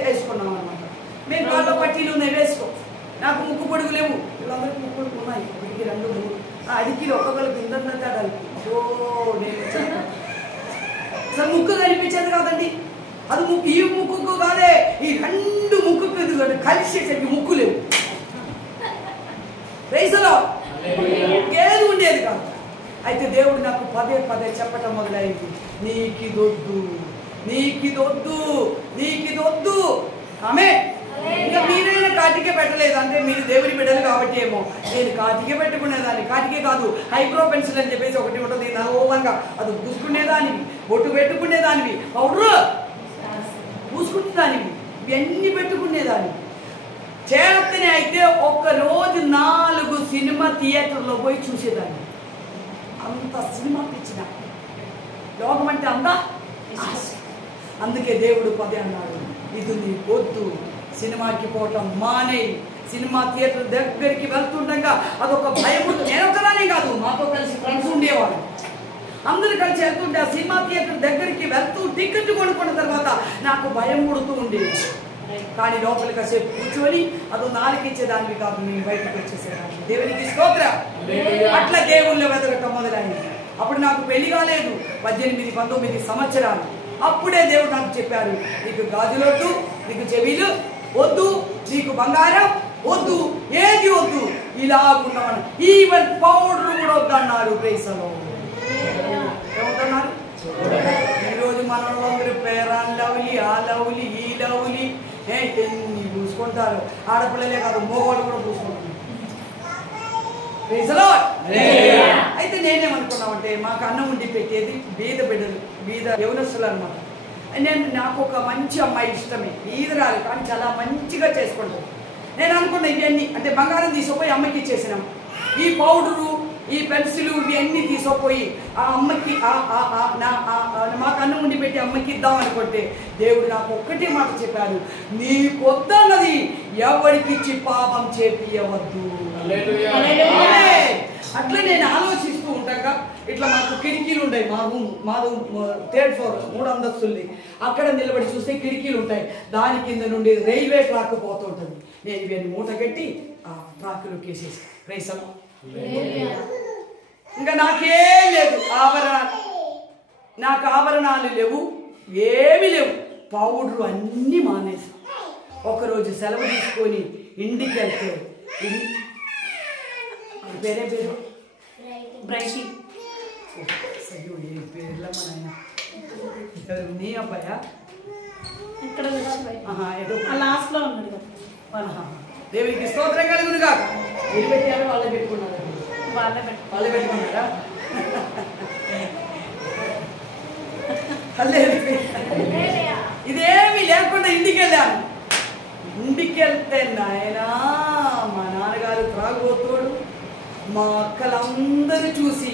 వేసుకున్నాం అనమాట. మేము కాళ్ళ పట్టీలు ఉన్నాయి, వేసుకో. నాకు ముక్కు పొడుగు లేవు, వీళ్ళందరికీ ముక్కు పొడుగు ఉన్నాయి, 1, 2, 3. ఆ అడిగిలు ఒక్కొక్కరికి ఇందరిన తేడాలి. నేను అసలు ముక్కు కనిపించేది కాదండి. అది ముక్కు, ఈ ముక్కు కాదే, ఈ 2 ముక్కు కలిసేసరికి ముక్కు లేవు. రైసులో ఏది ఉండేది కాదు. అయితే దేవుడు నాకు పదే పదే చెప్పటం మొదలైంది, నీకిదొద్దు, నీకిదొద్దు, నీకిదొద్దు. ఆమె ఇంకా మీరైనా కాటికే పెట్టలేదు అంటే మీరు దేవుని బిడ్డలు కాబట్టి ఏమో. నేను కాటికే పెట్టుకునేదాన్ని, కాటికే కాదు, హైబ్రో పెన్సిల్ అని చెప్పేసి ఒకటి ఉంటుంది, నల్లంగా అది పూసుకునేదానివి, బొట్టు పెట్టుకునేదానివి, పౌడర్ పూసుకునేదానివి, ఇవన్నీ పెట్టుకునేదాన్ని. చేతనే అయితే ఒక్కరోజు 4 సినిమా థియేటర్లో పోయి చూసేదాన్ని. అంత సినిమా పిచ్చిన లోకం అంటే అంతా. అందుకే దేవుడు పదే అన్నాడు, ఇది నీ వద్దు, సినిమాకి పోవటం మానే. సినిమా థియేటర్ దగ్గరికి వెళ్తుండగా అదొక భయం. నేను ఒకదానే కాదు, మాతో కలిసి ఫ్రెండ్స్ ఉండేవాడు. అందరూ కలిసి వెళ్తుంటే ఆ సినిమా థియేటర్ దగ్గరికి వెళ్తూ టికెట్ కొనుక్కున్న తర్వాత నాకు భయం పుడుతూ ఉండేది. కానీ లోపలికి కాసేపు కూర్చొని అదో నాలుగిచ్చేదానివి కాదు, నేను బయటకు వచ్చేసేదాన్ని. దేవునికి స్తోత్రం. అట్లా దేవుళ్ళు వెతకటం మొదలైంది. అప్పుడు నాకు పెళ్లి కాలేదు, 18-19 సంవత్సరాలు. అప్పుడే దేవుడు నాకు చెప్పారు, నీకు గాజులొద్దు, నీకు చెవిలు వద్దు, నీకు బంగారం వద్దు, ఏది వద్దు, ఇలా ఉన్నామని. ఈవెన్ పౌడర్ కూడా వద్దన్నారు. Price the lord. ఈరోజు మనోళ్ళందరూ పేరాన్ లవ్లీ, ఆ లవ్లీ, ఈ లవ్లీ ఎన్ని పూసుకుంటారు. ఆడపిల్లలే కాదు, మగవాళ్ళు కూడా పూసుకుంటారు. అయితే నేనేమనుకున్నామంటే మాకు అన్నం ఉండి పెట్టేది బీద బిడ్డలు, బీద యవనస్తులు అనమాట. నాకు ఒక మంచి అమ్మాయి ఇష్టమే, ఈదరాలు కానీ చాలా మంచిగా చేసుకుంటాను. నేను అనుకున్నా ఇవన్నీ అంటే బంగారం తీసుకుపోయి అమ్మకి ఇచ్చేసినాం. ఈ పౌడరు, ఈ పెన్సిల్ ఇవన్నీ తీసుకుపోయి ఆ అమ్మకి మాకు అన్నం ఉండి పెట్టి అమ్మకి ఇద్దాం అనుకుంటే దేవుడు నాకు ఒక్కటే మాట చెప్పాడు, నీకొద్దన్నది ఎవరికిచ్చి పాపం చేపియవద్దు. అట్లా నేను ఆలోచిస్తూ ఉంటాక ఇట్లా మాకు కిటికీలు ఉంటాయి. మా రూమ్ 3rd ఫ్లోర్ 3 అంతస్తుల్ని. అక్కడ నిలబడి చూస్తే కిటికీలు ఉంటాయి. దాని కింద నుండి రైల్వే ట్రాక్ పోతుంటుంది. నేను ఇవన్నీ మూట కట్టి ఆ ట్రాక్లోకి వేసేసి రైసా. ఇంకా నాకేం లేదు, నాకు ఆభరణాలు లేవు, ఏమీ లేవు. పౌడరు అన్నీ మానేసి ఒకరోజు సెలవు తీసుకొని ఇంటికి వెళ్తే పేరే పేరు బ్రైటి పేర్ల మన నీ అబ్బాయా ఇక్కడ లాస్ట్లో ఉన్నాడు కదా. దేవునికి స్తోత్రం కలుగును కాక. మీరు పెట్టారు, వాళ్ళే పెట్టుకున్నారు. వాళ్ళే పెట్టుకున్నారా? ఇదేమీ లేకుండా ఇంటికి వెళ్ళాను. ఇంటికి వెళ్తే నాయనా మా నాన్నగారు త్రాగుబోతోడు. మా అక్కలందరూ చూసి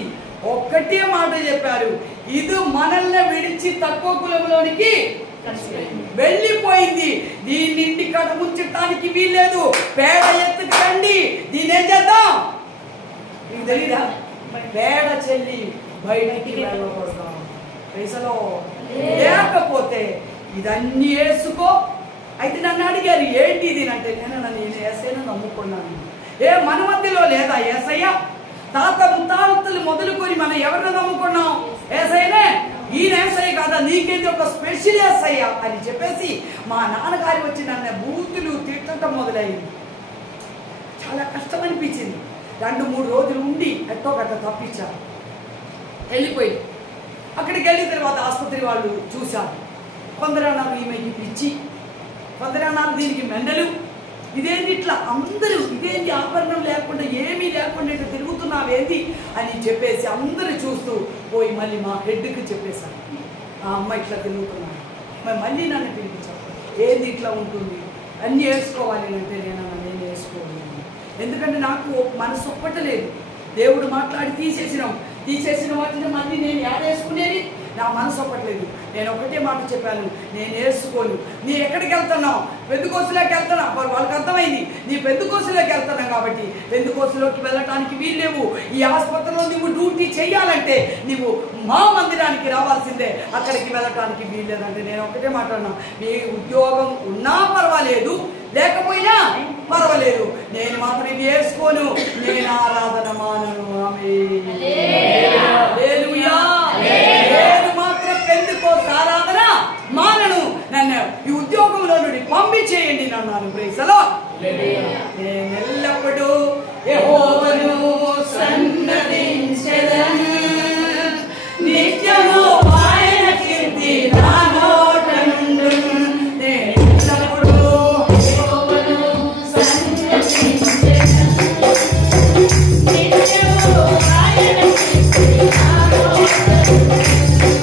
ఒక్కటే మాట చెప్పారు, ఇది మనల్ని విడిచి తక్కువ కులంలోనికి వెళ్ళిపోయింది. దీన్ని ఇంటికాడ ముంచటానికి వీల్లేదు. పేడ ఎత్తుకు రండి, దీన్ని ఏం చేద్దాం నీకు తెలీదా? పేడ చెల్లి బయటికి వెళ్ళకూడదాం. పైసలో లేకపోతే ఇదన్నీ వేసుకో. అయితే నన్ను అడిగారు ఏంటి ఇది అంటే, నేను ఏసైనా నమ్ముకున్నాను. మన మధ్యలో లేదా ఏసయ్య? తాత ముత్తాతలు మొదలుకొని మనం ఎవరిని నమ్ముకున్నాం? ఏసయ్యనే. ఈయన ఏసయ్య కాదా, నీకేంది ఒక స్పెషల్ ఏసయ్య అని చెప్పేసి మా నాన్నగారి వచ్చి నన్ను బూతులు తిట్టడం మొదలయ్యింది. చాలా కష్టం అనిపించింది. 2-3 రోజులు ఉండి ఎట్టో గట్ట తప్పించారు, వెళ్ళిపోయి. అక్కడికి వెళ్ళిన తర్వాత ఆసుపత్రి వాళ్ళు చూశారు. కొందరు అన్నారు ఈమెకి పిచ్చి, కొందరు అన్నారు దీనికి మెండలు, ఇదేంటి ఇట్లా అందరూ ఇదేంటి ఆభరణం లేకుండా ఏమీ లేకుండా ఇట్లా తిరుగుతున్నావేంటి అని చెప్పేసి అందరూ చూస్తూ పోయి మళ్ళీ మా హెడ్కి చెప్పేశాను, ఆ అమ్మాయి ఇట్లా తిరుగుతున్నాను. మరి మళ్ళీ నన్ను పిలిపించాను, ఏంది ఇట్లా ఉంటుంది అన్నీ వేసుకోవాలి అంటే నేను వేసుకోవాలి. ఎందుకంటే నాకు మనసు ఒప్పటలేదు. దేవుడు మాట్లాడి తీసేసిన వాటిని మళ్ళీ నేను యాడేసుకునేది నా మనసు ఒప్పట్లేదు. నేను ఒకటే మాట చెప్పాను, నేను వేసుకోను. నీ ఎక్కడికి వెళ్తున్నావు? పెందుకోసులోకి వెళ్తున్నా. వాళ్ళకి అర్థమైంది నీ పెందుకోసులోకి వెళ్తున్నావు కాబట్టి పెందుకోసులోకి వెళ్ళటానికి వీల్లేవు. ఈ ఆసుపత్రిలో నువ్వు డ్యూటీ చేయాలంటే నువ్వు మా మందిరానికి రావాల్సిందే, అక్కడికి వెళ్ళటానికి వీల్లేదంటే నేను ఒకటే మాట్లాడినా, నీ ఉద్యోగం ఉన్నా పర్వాలేదు, లేకపోయినా పర్వాలేదు, నేను మాత్రం ఇది వేసుకోను. నేను ఆరాధన మానను. నేను మాత్రం పెందుకోస ఆరాధన మానను. నన్ను ఈ ఉద్యోగంలో నుండి పంపించేయండి అన్నాను. ప్రైజలో నేను ఎల్లప్పుడూ యెహోవాను సన్నతించెదను, నిత్యము ఆయన కీర్తి నా నోట నుండును. నేను ఎల్లప్పుడూ యెహోవాను సన్నతించెదను, నిత్యము ఆయన కీర్తి నా నోట నుండును.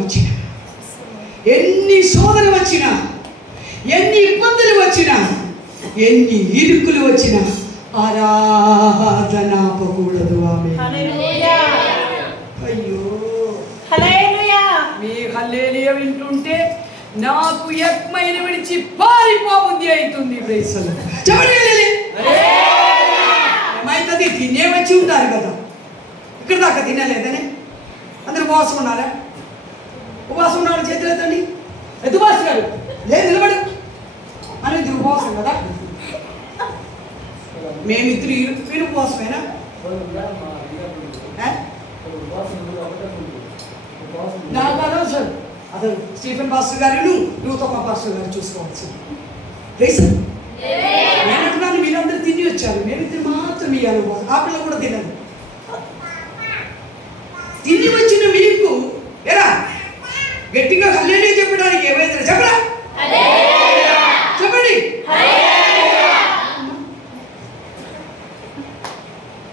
వచ్చినా, ఎన్ని శోధన వచ్చినా, ఎన్ని ఇబ్బందులు వచ్చినా, ఎన్ని ఇరుకులు వచ్చినా ఆరాధన ఆపకూడదు. ఆమె అయ్యో మీ హల్లెలూయా వింటుంటే నాకు ఎక్మైన విడిచి పారిపోబుద్ధి అవుతుంది. ఏమైతుంది? తినే వచ్చి ఉంటారు కదా, ఇక్కడ దాకా తినలేదని అందరు ఉపవాసం ఉన్నారా? ఉపవాసం ఉన్నాడు చేతులు ఎత్తండి. ఉపవాసం గారు లేదు నిలబడు అనేది ఉపవాసం కదా. మేమిద్దరు వీరు ఉపవాసమేనా? నాకు అనవసరం. అసలు స్టీఫెన్ పాస్టర్ గారు రూతమ్మ పాస్టర్ గారు చూసుకోవచ్చు. నేను అంటున్నాను మీరందరూ తిని వచ్చారు, మేమిద్దరు మాత్రం ఇవ్వాలి. ఆ పిల్ల కూడా తినదు. తిని వచ్చిన మీకు ఎరా గట్టిగా హల్లెలూయా చెప్పడానికి ఏమైతే చెప్పరా? చెప్పండి.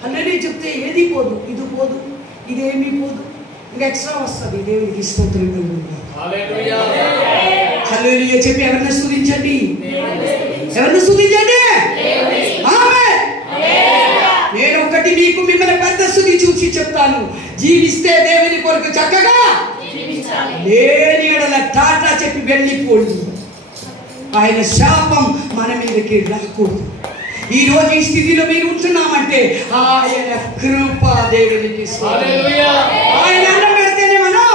హల్లెలూయా చెప్తే ఏది పోదు, ఇది పోదు, ఇదేమీ పోదు, ఇంకా ఎక్స్ట్రా వస్తుంది. దేవుడికి స్తోత్రం కలుగును. హల్లెలూయా చెప్పి ఎవరిని స్తుతించండి, ఎవరిని స్తుతించండి. నేను ఒకటి మీకు మిమ్మల్ని పెద్ద స్తుతి చూసి చెప్తాను. జీవిస్తే దేవుని కొరకు చక్కగా, లేని ఎడల టాటా చెప్పి వెళ్ళిపోండి. ఆయన శాపం మన మీదకి రాకూడదు. ఈ రోజు ఈ స్థితిలో మీరు ఉంటున్నామంటే ఆయన కృప. దేవునికి ఆయన అన్నం పెడితేనే మనం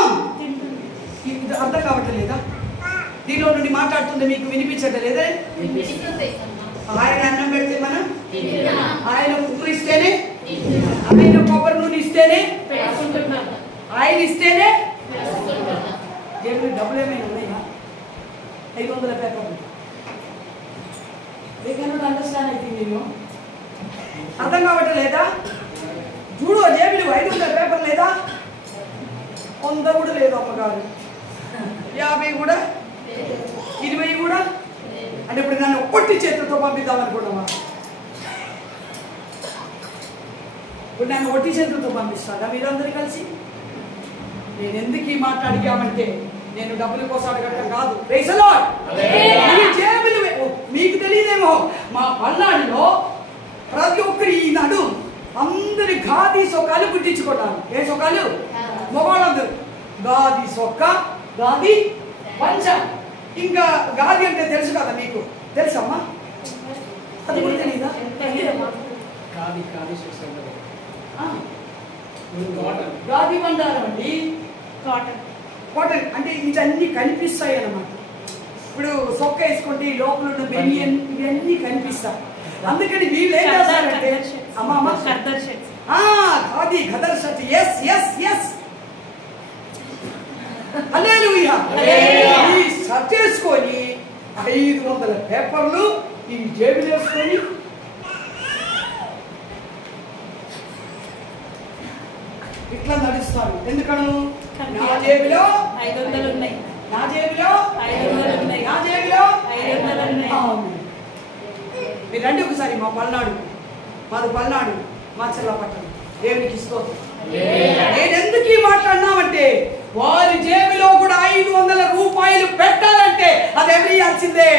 అర్థం కావట్లేదా? దీనిలో నుండి మాట్లాడుతుంది మీకు వినిపించటం లేదా? ఆయన అన్నం పెడితే మనం, ఆయన ఉప్పు ఇస్తేనే, ఆయన కొబ్బరి నూనె ఇస్తేనే, ఆయన ఇస్తేనే. దేవుడి డబ్బులు ఏమైనా ఉన్నాయా? 500 పేపర్లు. అండర్స్టాండ్ అయితే మీరు అర్థం కావట్లేదా? చూడు జేబులు 500 పేపర్ లేదా? 100 కూడా లేదు అమ్మగారు. 50 కూడా, 20 కూడా. అంటే ఇప్పుడు నన్ను ఒట్టి చేతులతో పంపిద్దాం అనుకున్నావా? ఇప్పుడు నన్ను ఒట్టి చేతులతో పంపిస్తారా మీరందరూ కలిసి? నేను ఎందుకు ఈ మాట అడిగామంటే నేను డబ్బుల కోసం అడగటం కాదు. Praise the lord. జేబులు మీకు తెలియదేమో, మా పల్నాడులో ప్రతి ఒక్కరు ఈనాడు అందరి గాది సొక్కాలు పుట్టించుకుంటారు. ఏ సొక్కాలు? మగవాళ్ళందరూ గాది సొక్క, గాది పంచ. ఇంకా గాది అంటే తెలుసు కదా మీకు? తెలుసమ్మా? అది కూడా తెలీదా? గాది బండారం అండి. కాటన్ అంటే ఇవన్నీ కనిపిస్తాయి అన్నమాట. ఇప్పుడు సొక్క వేసుకుంటే లోపల ఉన్న బెనియన్ ఇవన్నీ కనిపిస్తాయి. అందుకని వీళ్ళు ఏం చేస్తారంటే అమ్మా khadi khaddar shirt. Yes yes yes hallelujah. ఈ షర్ట్ వేసుకొని 500 పేపర్లు ఈ జేబులు వేసుకొని ఇట్లా నడుస్తారు. ఎందుకను? నా జేబులో 500 ఉన్నాయి, నా జేబులో 500 ఉన్నాయి, నా జేబులో 500 ఉన్నాయి. మీరు రండి ఒకసారి మా పల్నాడు, మాది పల్నాడు, మా చెల్లపట్టణం. దేవునికి స్తోత్రం. నేను ఎందుకు ఈ మాట్లాడినామంటే వారి జేబులో కూడా 500 రూపాయలు పెట్టాలంటే అది ఎవరియాల్సిందే.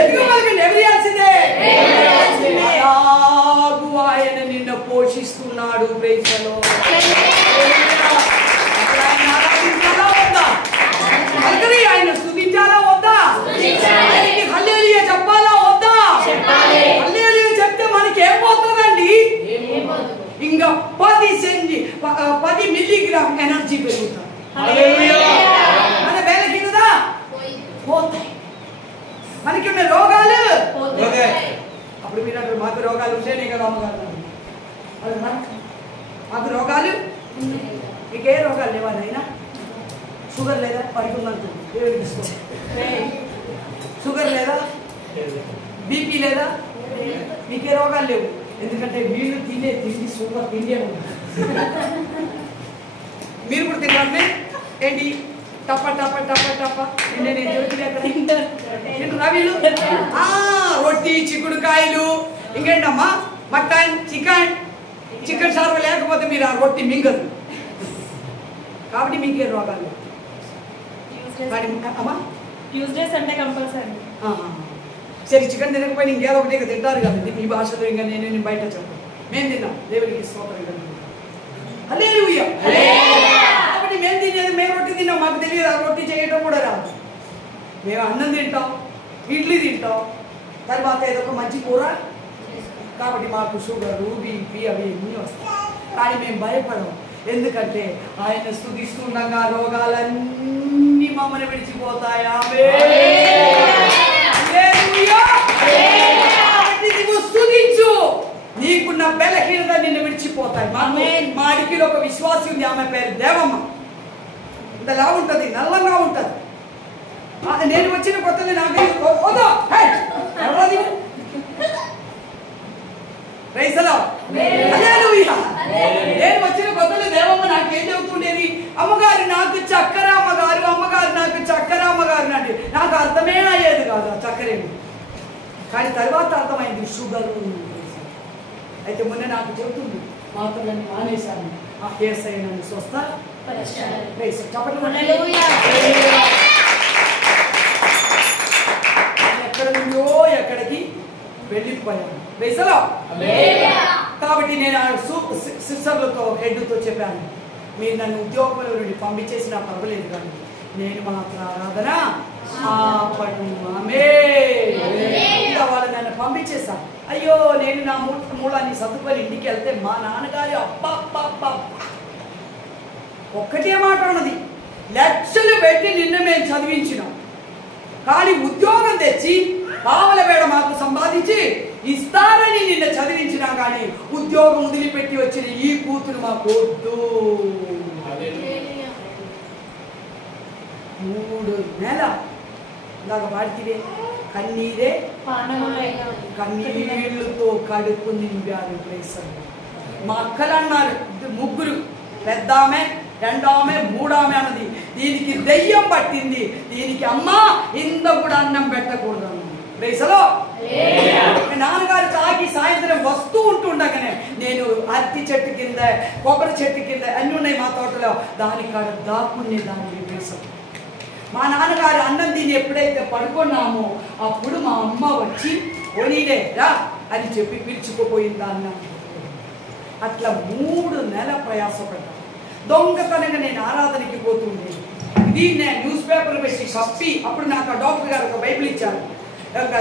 ఎందుకు మనకి ఎవరియాల్సిందే? అలాగూ ఆయన నిన్ను పోషిస్తున్నాడు. ప్రేక్షలో ఆయన స్తుతించాలా వద్దా? ఆయనకి హల్లెలూయా చెప్పాలా వద్దా? హల్లెలూయా చెప్తే మనకి ఏం పోతుందండి? ఇంకా 10 మిల్లీగ్రామ్ ఎనర్జీ పెరుగుతుంది. మన వేలకి కదా పోతాయి. మనకి ఉన్న రోగాలు అప్పుడు మీరు అక్కడ మాకు రోగాలు ఉంటేనే కదా అమ్మగారు. మాకు రోగాలు, మీకు ఏ రోగాలు లేవా? అయినా షుగర్ లేదా? పడుతుందంటు దేవుడికి ఇష్టం. షుగర్ లేదా? బీపీ లేదా? మీకే రోగాలు లేవు. ఎందుకంటే వీళ్ళు తినే తిండి సూపర్ తిండి అని ఉంటుంది. మీరు కూడా తిన్నామే ఏంటి? టప్ప టప్ప టప్ప టప్ప తింటున్నా వీళ్ళు. రొట్టి, చిక్కుడుకాయలు, ఇంకేంటమ్మా మటన్, చికెన్ సార్వ లేకపోతే మీరు ఆ రొట్టి మింగదు. కాబట్టి మీకే రోగాలు. అమ్మా ట్యూస్డే సండే కంపల్సరీ. సరే చికెన్ తినకపోయినా ఇంకేదో ఒకటి ఇక తింటారు కదండి మీ భాషలో. ఇంకా నేను బయట చెప్పను, మేము తిన్నాం దేవుడికి స్తోత్రం కలుగుతుంది. హల్లెలూయా. కాబట్టి మేము తినేది మేము రొట్టి తిన్నాం, మాకు తెలియదు ఆ రొట్టి చేయడం కూడా రాదు. మేము అన్నం తింటాం, ఇడ్లీ తింటాం, తర్వాత ఏదో ఒక మంచి కూర. కాబట్టి మాకు షుగరు బీపీ అవి ఎన్ని వస్తాయి, కానీ మేము భయపడం. ఎందుకంటే ఆయన స్తుతిస్తుండగా రోగాలన్నీ మమ్మల్ని విడిచిపోతాయి. స్తుతించు, నీకున్న బలహీనత నిన్ను విడిచిపోతాయి. మా అడికిలో ఒక విశ్వాసి ఉంది, ఆమె పేరు దేవమ్మ. ఇంతలా ఉంటుంది, నల్లంగా ఉంటుంది. నేను వచ్చిన కొత్తది నాకు నేను వచ్చిన కొత్తలో దేవమ్మ నాకేం చెబుతుండేది, అమ్మగారు నాకు చక్కెర అమ్మగారు, అమ్మగారు నాకు చక్కెర అమ్మగారు అంటే నాకు అర్థమే అయ్యేది కాదు ఆ చక్కెరేమి. కానీ తర్వాత అర్థమైంది షుగర్. అయితే మొన్న నాకు చెబుతుంది మాత్రలన్నీ మానేశాను, ఆ కేసు అయిన స్వస్థ ఎక్కడ నుండో ఎక్కడికి వెళ్ళిపోయాను. కాబట్టి నేను సిస్టర్లతో హెడ్తో చెప్పాను, మీరు నన్ను ఉద్యోగంలో నుండి పంపించేసినా పర్వాలేదు, కానీ నేను మాత్రం ఆరాధన ఆపను. వాళ్ళు నన్ను పంపించేశాను. అయ్యో నేను నా మూలాన్ని సర్దుకొని ఇంటికి వెళ్తే మా నాన్నగారు అబ్బా ఒక్కటే మాట ఉన్నది, లక్షలు పెట్టి నిన్న మేము చదివించినాం, కానీ ఉద్యోగం తెచ్చి పావల వేడ మాకు సంపాదించి ఇస్తారని నిన్న చదివించినా కానీ ఉద్యోగం వదిలిపెట్టి వచ్చిన ఈ కూతురు మాకు వద్దు. 3 నెలల ఇలాగ వాడితే కన్నీరే కన్నీళ్ళతో కడుపు నింపారు. మా అక్కలు అన్నారు, 3, పెద్దామె, 2ఆమె, 3ఆమె అన్నది, దీనికి దెయ్యం పట్టింది, దీనికి అమ్మ ఇంత కూడా అన్నం పెట్టకూడదు అన్నది. నాన్నగారు తాగి సాయంత్రం వస్తూ ఉంటుండగానే నేను అరటి చెట్టు కింద, కొబ్బరి చెట్టు కింద అన్నీ ఉన్నాయి మా తోటలో, దాని కాడ దాక్కునే దాన్ని వేసాం. మా నాన్నగారు అన్నం తిని ఎప్పుడైతే పడుకున్నామో అప్పుడు మా అమ్మ వచ్చి పోనీలే రా అని చెప్పి పిలుచుకుపోయింది అన్నం. అట్లా 3 నెలల ప్రయాసపడ్డా. దొంగతనంగా నేను ఆరాధనకి పోతుండే, దీన్ని న్యూస్ పేపర్ పెట్టి కప్పి, అప్పుడు నాకు ఆ డాక్టర్ గారు ఒక బైబిల్ ఇచ్చారు,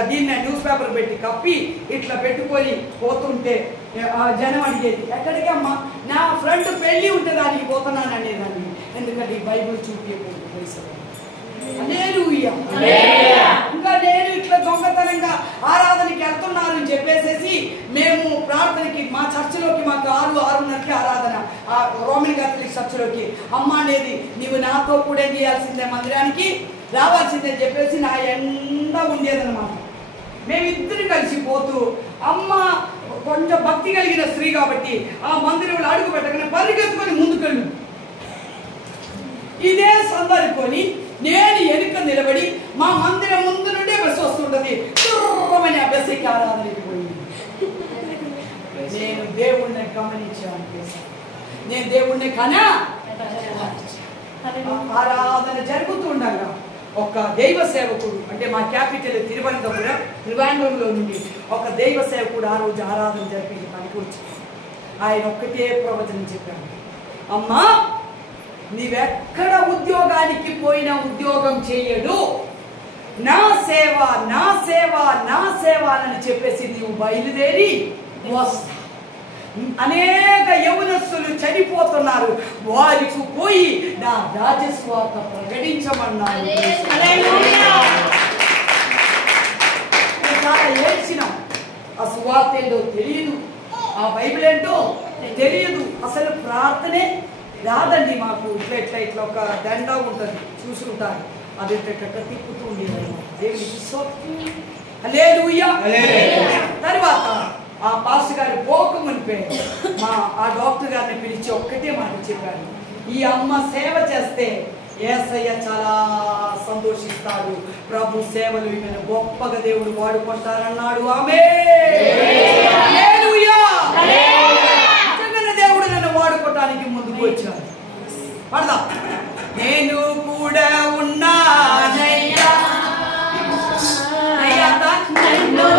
దీన్ని న్యూస్ పేపర్ పెట్టి కప్పి ఇట్లా పెట్టుకొని పోతుంటే జనం అడిగేది, ఎక్కడికి అమ్మా, నా ఫ్రెండ్ పెళ్ళి ఉంటే దానికి పోతున్నాను అనేదాన్ని, ఎందుకంటే ఈ బైబిల్ చూపించకూడదు. ఇంకా నేను ఇట్లా దొంగతనంగా ఆరాధనకి వెళ్తున్నానని చెప్పేసేసి మేము ప్రార్థనకి మా చర్చిలోకి, మాకు 6:30కి ఆరాధన రోమన్ క్యాథలిక్ చర్చిలోకి, అమ్మ అనేది నీవు నాతో కూడా చేయాల్సిందే, మందిరానికి రావాల్సిందే చెప్పేసి నా ఎండ ఉండేదన్నమాట. మేమిద్దరు కలిసి పోతూ, అమ్మ కొంచెం భక్తి కలిగిన స్త్రీ కాబట్టి ఆ మందిరంలో అడుగు పెట్టగానే పరిగెత్తుకొని ముందుకెళ్ళు. ఇదే సందర్భని నేను వెనుక నిలబడి మా మందిరం ముందు నుండే బస్సు వస్తుంటది, తుర్రమని ఆ బస్సుకి ఆరాధనకి పోయింది. నేను దేవుణ్ణి గమనించాను, నేను దేవుణ్ణి కనా ఆరాధన జరుగుతుండగా ఒక దైవ సేవకుడు, అంటే మా క్యాపిటల్ తిరువనంతపురంలో నుండి ఒక దైవ సేవకుడు ఆ రోజు ఆరాధన జరిపి పనికి వచ్చి ఆయన ఒక్కటే ప్రవచనం చెప్పాడు, అమ్మా నీవెక్కడ ఉద్యోగానికి పోయినా ఉద్యోగం చేయడు, నా సేవ నా సేవ నా సేవ అని చెప్పేసి నీవు బయలుదేరి వస్తా. అనేక యవనస్తులు చనిపోతున్నారు, వారికి పోయి నా రాజస్వార్త ప్రకటించమన్నారు. చాలా ఏడ్చినాం, ఆ సువార్త ఏంటో తెలియదు, ఆ బైబిల్ ఏంటో తెలియదు, అసలు ప్రార్థనే రాదండి మాకు. ఇట్లా ఇట్లా ఇట్లా ఒక దండ ఉంటుంది చూసుకుంటారు, అది తిప్పుతూ ఉండేది. తర్వాత ఆ పాస్టర్ గారు పోకమునిపే ఆ డాక్టర్ గారిని పిలిచి ఒక్కటే మాట చెప్పారు, ఈ అమ్మ సేవ చేస్తే యేసయ్య చాలా సంతోషిస్తాడు, ప్రభు సేవలు ఈమెను గొప్పగా దేవుడు వాడుకుంటారన్నాడు. నిజంగానే దేవుడు నన్ను వాడుకోవటానికి ముందుకు వచ్చాడు. పడదా నేను కూడా ఉన్నానయ్యా. అయ్యా నన్ను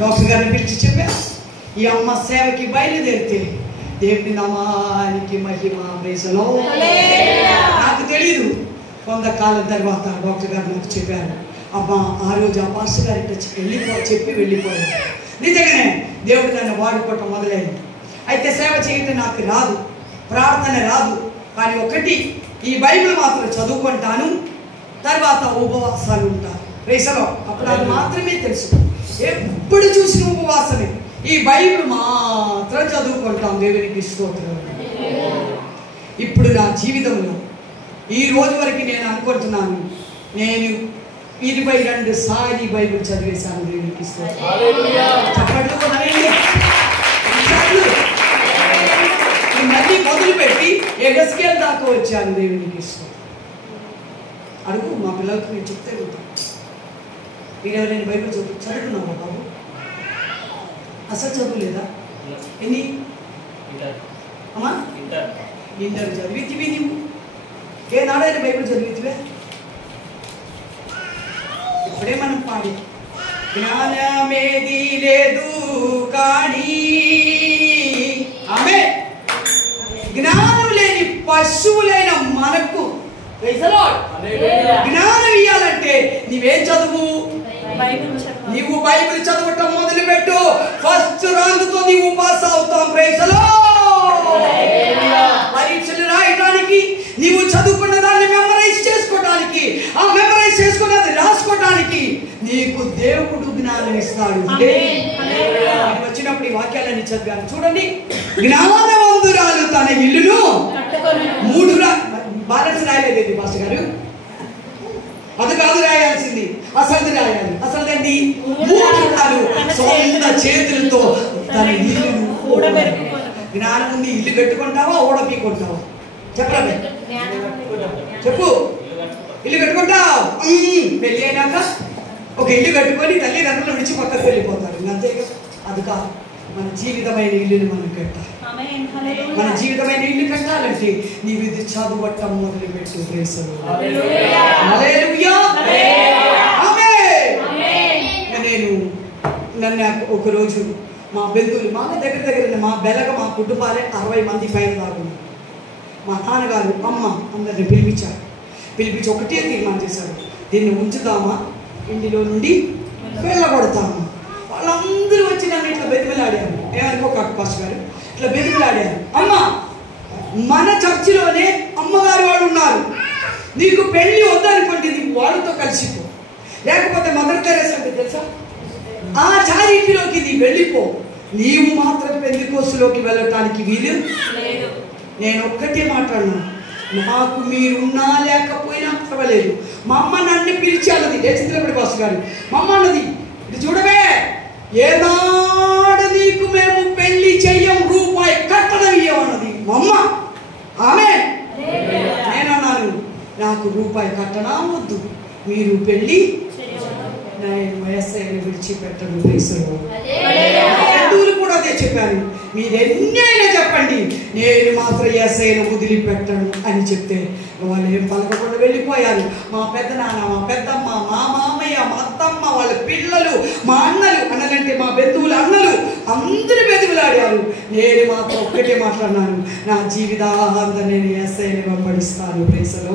డాక్టర్ గారిని పిలిచి చెప్పా, ఈ అమ్మ సేవకి బయలుదేరితే దేవుని నామానికి మహిమ. ప్రైజలో నాకు తెలీదు, కొంతకాలం తర్వాత డాక్టర్ గారు నాకు చెప్పారు, అమ్మ ఆ రోజు ఆ పాస్టర్ గారి చెప్పి వెళ్ళిపోయాడు. నిజంగానే దేవుడు నన్ను వాడుకోవటం మొదలైంది. అయితే సేవ చేయటం నాకు రాదు, ప్రార్థన రాదు, కానీ ఒకటి ఈ బైబిల్ మాత్రం చదువుకుంటాను, తర్వాత ఉపవాసాలు ఉంటాను. ప్రైజలో అప్పుడు అది మాత్రమే తెలుసు. ఎప్పుడు చూసిన ఉపవాసమే, ఈ బైబిల్ మాత్రం చదువుకుంటాం. దేవునికి స్తోత్రం. ఇప్పుడు నా జీవితంలో ఈ రోజు వరకు నేను అనుకుంటున్నాను, నేను 22 సార్లు బైబిల్ చదివేశాను. దేవునికి స్తోత్రం. మళ్ళీ మొదలుపెట్టి ఎగస్కేల్ దాకా వచ్చాను. దేవునికి స్తోత్రం. అడుగు మా పిల్లలకు నేను చెప్తే ఉంటాను, మీరు ఎవరైనా బైబిల్ చదువుకున్నావా బాబు? అసలు చదువులేదా? ఎన్ని అమ్మా? ఇంటర్ చదివితివి నువ్వు? ఏనాడైనా బైబిల్ చదివితివే? ఇప్పుడే మనం పాడి జ్ఞానమేది లేదు కానీ ఆమె జ్ఞానం లేని పశువులైన మనకు జ్ఞానం ఇవ్వాలంటే నీవేం చదువు? నీవు బైబిల్ చదవటం మొదలు పెట్టు, ఫస్ట్ ర్యాంకుతో నీవు పాస్ అవుతాం. Praise the lord. పరీక్షలు రాయడానికి, నీవు చదువుకున్న దాన్ని మెమరైజ్ చేసుకోవడానికి, ఆ మెమరైజ్ చేసుకున్నది రాసుకోవడానికి నీకు దేవుడు జ్ఞానం ఇస్తాడు. వచ్చినప్పుడు ఈ వాక్యాలన్నీ చదివాను చూడండి. జ్ఞానవంతురాలు తన ఇల్లును 3 బాలన్స్ రాయలేదండి పాస్టర్ గారు, అది కాదు రాయాల్సింది, అసలు రాయాలి. అసలు దాన్ని 3 సొంత చేతులతో తన ఇల్లును జ్ఞానం ఉంది. ఇల్లు కట్టుకుంటావా ఓడపీకుంటావా? చెప్పరా చెప్పు. ఇల్లు కట్టుకుంటావు, పెళ్ళి అయినాక ఒక ఇల్లు కట్టుకొని తల్లిదండ్రులు విడిచి పక్కకు వెళ్ళిపోతారు. అంతేగా? అది కాదు, మన జీవితమైన ఇల్లుని మనం కట్టాలి. మన జీవితమైన ఇల్లు కట్టాలంటే నీవు ఇది చదువటం మొదలు పెట్టు. నేను నన్ను ఒకరోజు మా బంధువులు మా దగ్గర మా మా కుటుంబాలే 60 మంది పైన దాకా మా నాన్నగారు అమ్మ అందరిని పిలిపించి ఒకటే తీర్మానం చేశారు, దీన్ని ఉంచుదామా ఇంటిలో నుండి వెళ్ళగొడతామా. వాళ్ళందరూ వచ్చి నన్ను ఇట్లా బెదిమలాడారు. ఏమనుకోక పాస్టర్ గారు, ఇట్లా బెదిమలాడారు, అమ్మ మన చర్చిలోనే అమ్మగారు వాళ్ళు ఉన్నారు, నీకు పెళ్ళి వద్దనుకోండి నీకు వాళ్ళతో కలిసిపో, లేకపోతే మదర్ తెరేసా అంటే తెలుసా, ఆ చారిటీలోకి నీవు వెళ్ళిపో, నీవు మాత్రం పెంతెకోస్తులోకి వెళ్ళటానికి వీలు లేదు. నేను ఒక్కటే మాట్లాడినా, నాకు మీరున్నా లేకపోయినా పర్వాలేదు. మా అమ్మ నన్ను పిలిచాలది లేచింద్రపడి పాస్టర్ గారు, మా అమ్మ అన్నది, ఇది చూడవే ఏనాడు నీకు మేము పెళ్లి చెయ్యం, రూపాయి కట్టడం ఇయ్యమన్నది మా అమ్మ. ఆమె నేనన్నాను, నాకు రూపాయి కట్టనా వద్దు, మీరు పెళ్ళి నేను వయస్సైన విడిచిపెట్టను. హిందువులు కూడా అదే చెప్పారు, మీరెన్నైనా చెప్పండి, నేను మాత్రం ఎస్ఐను వదిలిపెట్టను అని చెప్తే వాళ్ళు ఏం పలకకుండా వెళ్ళిపోయారు. మా పెద్దనాన్న, మా పెద్దమ్మ, మా మామయ్య, మా అత్తమ్మ, వాళ్ళ పిల్లలు, మా అన్నలంటే మా బంధువులు అన్నలు అందరూ బెదిమలాడారు. నేను మాత్రం ఒక్కటే మాట్లాడినాను, నా జీవితాంతం నేను ఎస్ఐని వెంబడిస్తాను. ప్రేసలో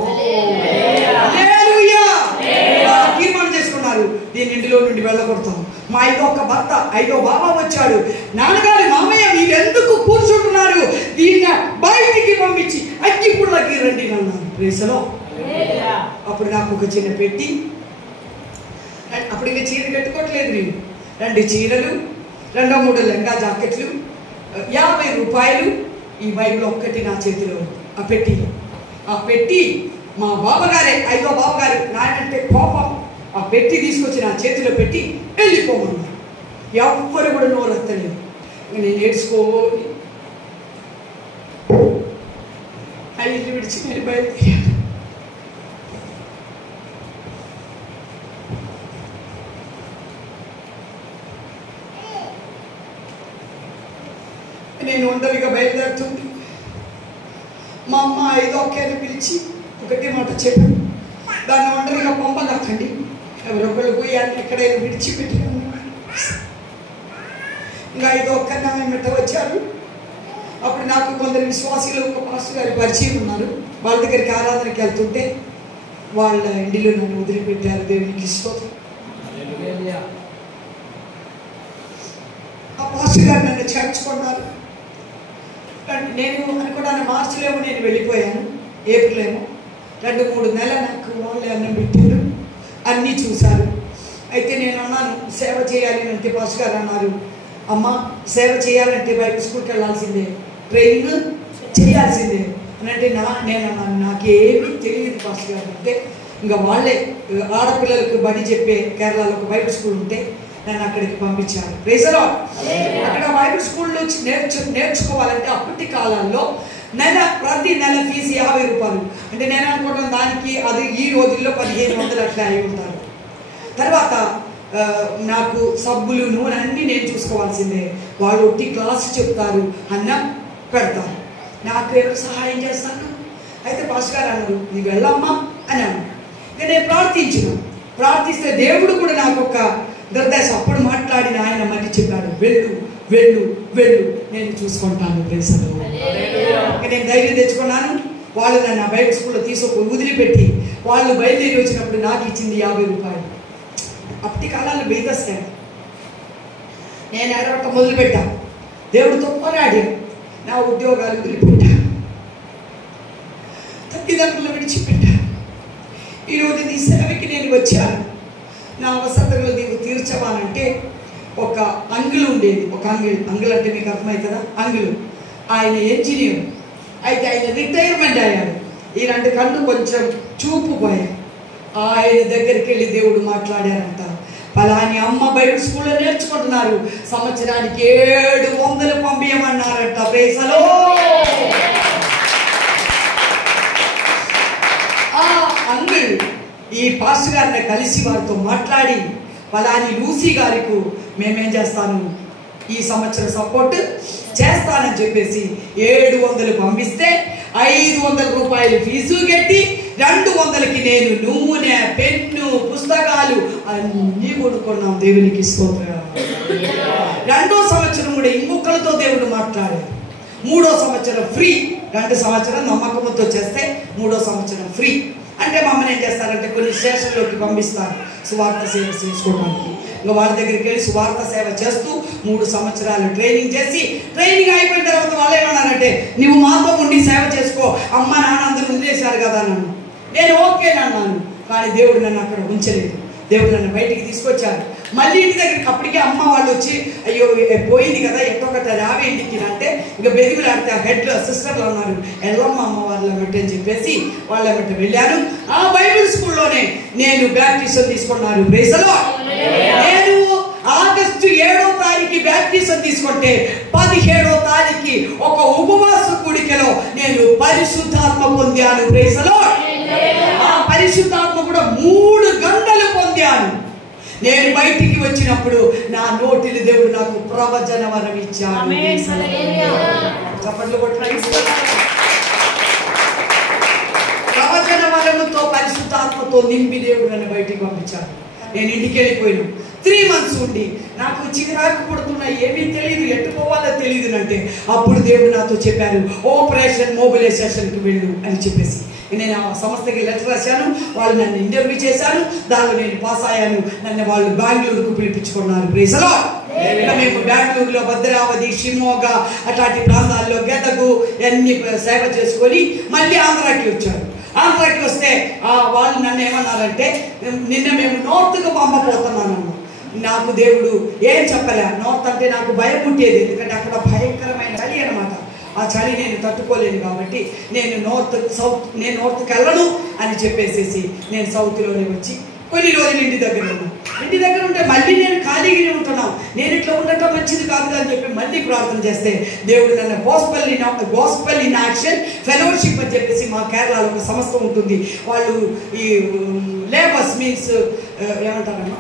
తీర్మానం చేసుకున్నారు, దీని ఇంటిలో నుండి వెళ్ళగొడతాం. మా ఒక భర్త 5వ బాబా వచ్చాడు, నాన్నగారు మామయ్య మీరెందుకు కూర్చుంటున్నారు, దీన్ని బయటికి పంపించి అగ్గిపుల్లకి రండి అన్నారు. ప్రేసలో అప్పుడు నాకు ఒక చిన్న పెట్టి, అప్పుడు ఇంకా చీర కట్టుకోవట్లేదు నేను, 2 చీరలు 2-3 లెంగా జాకెట్లు, 50 రూపాయలు, ఈ బైబిల్ ఒక్కటి నా చేతిలో. ఆ పెట్టి మా బావగారే 5వ బావగారు నాయనంటే కోపం, ఆ పెట్టి తీసుకొచ్చి నా చేతిలో పెట్టి వెళ్ళిపోమన్నారు. ఎవ్వరు కూడా నోరెత్తలేదు. నేను ఏడ్చుకోని ఇల్లు విడిచి నేను బయలుదేరాను. నేను ఒంటరిగా బయలుదేరుతుంది. మా అమ్మ 5వ అక్కని పిలిచి ఒకటే మాట చెప్పాను, దాన్ని ఒంటరిగా పంపగక్కండి, ఎవరొకళ్ళు పోయి అన్ని ఎక్కడైనా విడిచిపెట్టాను. ఇంకా 5వ అక్కని ఆమె మెట్ట వచ్చారు. అప్పుడు నాకు కొందరు విశ్వాసులు ఒక పాస్టర్ గారి పరిచయం ఉన్నారు, వాళ్ళ దగ్గరికి ఆరాధనకి వెళ్తుంటే వాళ్ళ ఇంటిలో నన్ను వదిలిపెట్టారు. దేవునికి స్తోత్రం. ఆ పాస్టర్ గారు నన్ను చేర్చుకున్నారు. నేను అనుకున్నాను మార్చిలేమో నేను వెళ్ళిపోయాను, ఏప్రిల్ ఏమో 2-3 నెలలు నాకు వాళ్ళే అన్నం పెట్టారు, అన్నీ చూశారు. అయితే నేను అన్నాను సేవ చేయాలి అంటే పాస్టర్ గారు అన్నారు, అమ్మ సేవ చేయాలంటే బైబిల్ స్కూల్కి వెళ్ళాల్సిందే, ట్రైనింగ్ చేయాల్సిందే అని అంటే నేను అన్నాను నాకేమీ తెలియదు పాస్టర్ గారు అంటే. ఇంకా వాళ్ళే ఆడపిల్లలకు బడి చెప్పే కేరళలో ఒక బైబిల్ స్కూల్ ఉంటే నన్ను అక్కడికి పంపించారు. Praise the lord. అక్కడ బైబిల్ స్కూల్లో నేర్చుకోవాలంటే అప్పటి కాలంలో ప్రతి నెల ఫీజు 50 రూపాయలు. అంటే నేను అనుకోవడం దానికి అది ఈ రోజుల్లో 1500 అట్లా అయి ఉంటారు. తర్వాత నాకు సబ్బులు నూనె అన్నీ నేను చూసుకోవాల్సిందే. వాళ్ళు ఒట్టి క్లాస్ చెప్తారు, అన్నం పెడతారు, నాకేమో సహాయం చేస్తాను. అయితే పాస్టర్ గారు అన్నారు నీవు వెళ్ళమ్మా అన్నాను. ఇంకా నేను ప్రార్థిస్తే దేవుడు కూడా నాకు ఒక దర్దాశ అప్పుడు మాట్లాడిన ఆయన మళ్ళీ చెప్పాడు, వెళ్ళు వెళ్ళు వెళ్ళు నేను చూసుకుంటాను. ప్రేసలో నేను ధైర్యం తెచ్చుకున్నాను. వాళ్ళు నన్ను ఆ బైబిల్ స్కూల్లో తీసుకొని వదిలిపెట్టి వాళ్ళు బయలుదేరి వచ్చినప్పుడు నాకు ఇచ్చింది 50 రూపాయలు. అప్పటి కాలాల్లో బేదస్తాను. నేను ఏడవటం మొదలుపెట్టాను, దేవుడితో పోరాడాను, నా ఉద్యోగాలు వదిలిపెట్టాను, తల్లిదండ్రులు విడిచిపెట్టాను. ఈరోజు నీ సేవకి నేను వచ్చాను. నా అవసరతలు నీవు తీర్చవాలంటే ఒక అంగులు ఉండేది, ఒక అంగులు అంటే మీకు అర్థమవుతుందా, అంగులు ఆయన ఇంజనీర్. అయితే ఆయన రిటైర్మెంట్ అయ్యాడు. ఈ 2 కళ్ళు కొంచెం చూపు పోయాయి. ఆయన దగ్గరికి వెళ్ళి దేవుడు మాట్లాడారంట, పలాని అమ్మ బైబిల్ స్కూల్లో నేర్చుకుంటున్నారు, సంవత్సరానికి 700 పంపించమన్నారంట. ప్రైజలో ఆ అంగుల్ ఈ పాస్టర్ గారిని కలిసి వారితో మాట్లాడి పలాని లూసీ గారికి మేమేం చేస్తాను ఈ సంవత్సరం సపోర్ట్ చేస్తానని చెప్పేసి 700 పంపిస్తే 500 రూపాయలు ఫీజు కట్టి 200కి నేను నూనె, పెన్ను, పుస్తకాలు అన్నీ కొనుక్కున్నాం. దేవునికి స్తోత్రం. 2వ సంవత్సరం కూడా ఇంకొకరితో దేవుడు మాట్లాడాడు. 3వ సంవత్సరం ఫ్రీ. 2 సంవత్సరం నమ్మకంతో చేస్తే 3వ సంవత్సరం ఫ్రీ. అంటే మమ్మల్ని ఏం చేస్తారంటే కొన్ని స్టేషన్లోకి పంపిస్తారు సువార్త సేవ చేసుకోవడానికి. ఇంకా వాళ్ళ దగ్గరికి వెళ్ళి సువార్త సేవ చేస్తూ 3 సంవత్సరాలు ట్రైనింగ్ చేసి, ట్రైనింగ్ అయిపోయిన తర్వాత వాళ్ళు ఏమన్నారంటే నువ్వు మాతో ఉండి సేవ చేసుకో, అమ్మ నాన్న అందరూ వదిలేశారు కదా నన్ను. నేను ఓకేనన్నాను. కానీ దేవుడు నన్ను అక్కడ ఉంచలేదు. దేవుడు నన్ను బయటికి తీసుకొచ్చారు. మళ్ళీ ఇంటి దగ్గరికి అప్పటికే అమ్మ వాళ్ళు వచ్చి అయ్యో పోయింది కదా ఎట్టొకట రావే ఇంటికి అంటే ఇంకా బెదిమిలాడితే ఆ హెడ్ సిస్టర్లు అన్నారు ఎల్లమ్మ అమ్మ వాళ్ళ బట్టి అని చెప్పేసి వాళ్ళ బట్టి వెళ్ళాను. ఆ బైబిల్ స్కూల్లోనే నేను బ్యాప్టిజం తీసుకున్నాను. ప్రైజ్లో నేను ఆగస్టు 7వ తారీఖు బ్యాప్టిజం తీసుకుంటే 17వ తారీఖు ఒక ఉపవాస కూడికలో నేను పరిశుద్ధాత్మ పొందాను. ప్రైజ్లో ఆ పరిశుద్ధాత్మ కూడా 3 గంటలు పొందాను. నేను బయటికి వచ్చినప్పుడు నా నోటిని దేవుడు నాకు ప్రవచన వరం ఇచ్చాడు. చప్పట్లు కొట్టండి. ప్రవచన వరముతో పరిశుద్ధాత్మతో నింపి దేవుడు నన్ను బయటికి పంపించాడు. నేను ఇంటికి వెళ్ళిపోయాను. 3 months ఉండి నాకు చిరాకు పడుతున్నా, ఏమీ తెలియదు, ఎట్టుకోవాలో తెలియదు అంటే అప్పుడు దేవుడు నాతో చెప్పారు ఆపరేషన్ మొబిలైజేషన్కి వెళ్ళు అని చెప్పేసి. నేను ఆ సంస్థకి లెటర్ రాశాను. వాళ్ళు నన్ను ఇంటర్వ్యూ చేశాను. దానిలో నేను పాస్ అయ్యాను. నన్ను వాళ్ళు బెంగళూరుకు పిలిపించుకున్నారు. ప్రైజ్లో మేము బెంగళూరులో భద్రావతి, షిమోగా అట్లాంటి ప్రాంతాల్లో గెదకు అన్ని సేవ చేసుకొని మళ్ళీ ఆంధ్రాకి వచ్చారు. ఆంధ్రాకి వస్తే వాళ్ళు నన్ను ఏమన్నారంటే నిన్న మేము నార్త్కు పంపబోతున్నాను. నాకు దేవుడు ఏం చెప్పలే. నార్త్ అంటే నాకు భయం పుట్టేది, ఎందుకంటే అక్కడ భయంకరమైన చలి అనమాట. ఆ చలి నేను తట్టుకోలేను కాబట్టి నేను నార్త్కి వెళ్ళను అని చెప్పేసేసి నేను సౌత్లోనే వచ్చి కొన్ని రోజులు ఇంటి దగ్గర ఉన్నాను. ఇంటి దగ్గర ఉంటే మళ్ళీ నేను ఖాళీగానే ఉంటున్నాను. నేను ఇట్లా ఉండటం మంచిది కాదు అని చెప్పి మళ్ళీ ప్రార్థన చేస్తే దేవుడు నన్ను గాస్పెల్ ఇన్ యాక్షన్ ఫెలోషిప్ అని చెప్పేసి మా కేరళలో ఒక సంస్థ ఉంటుంది. వాళ్ళు ఈ లేబర్స్ మీన్స్ ఏమంటారమ్మా,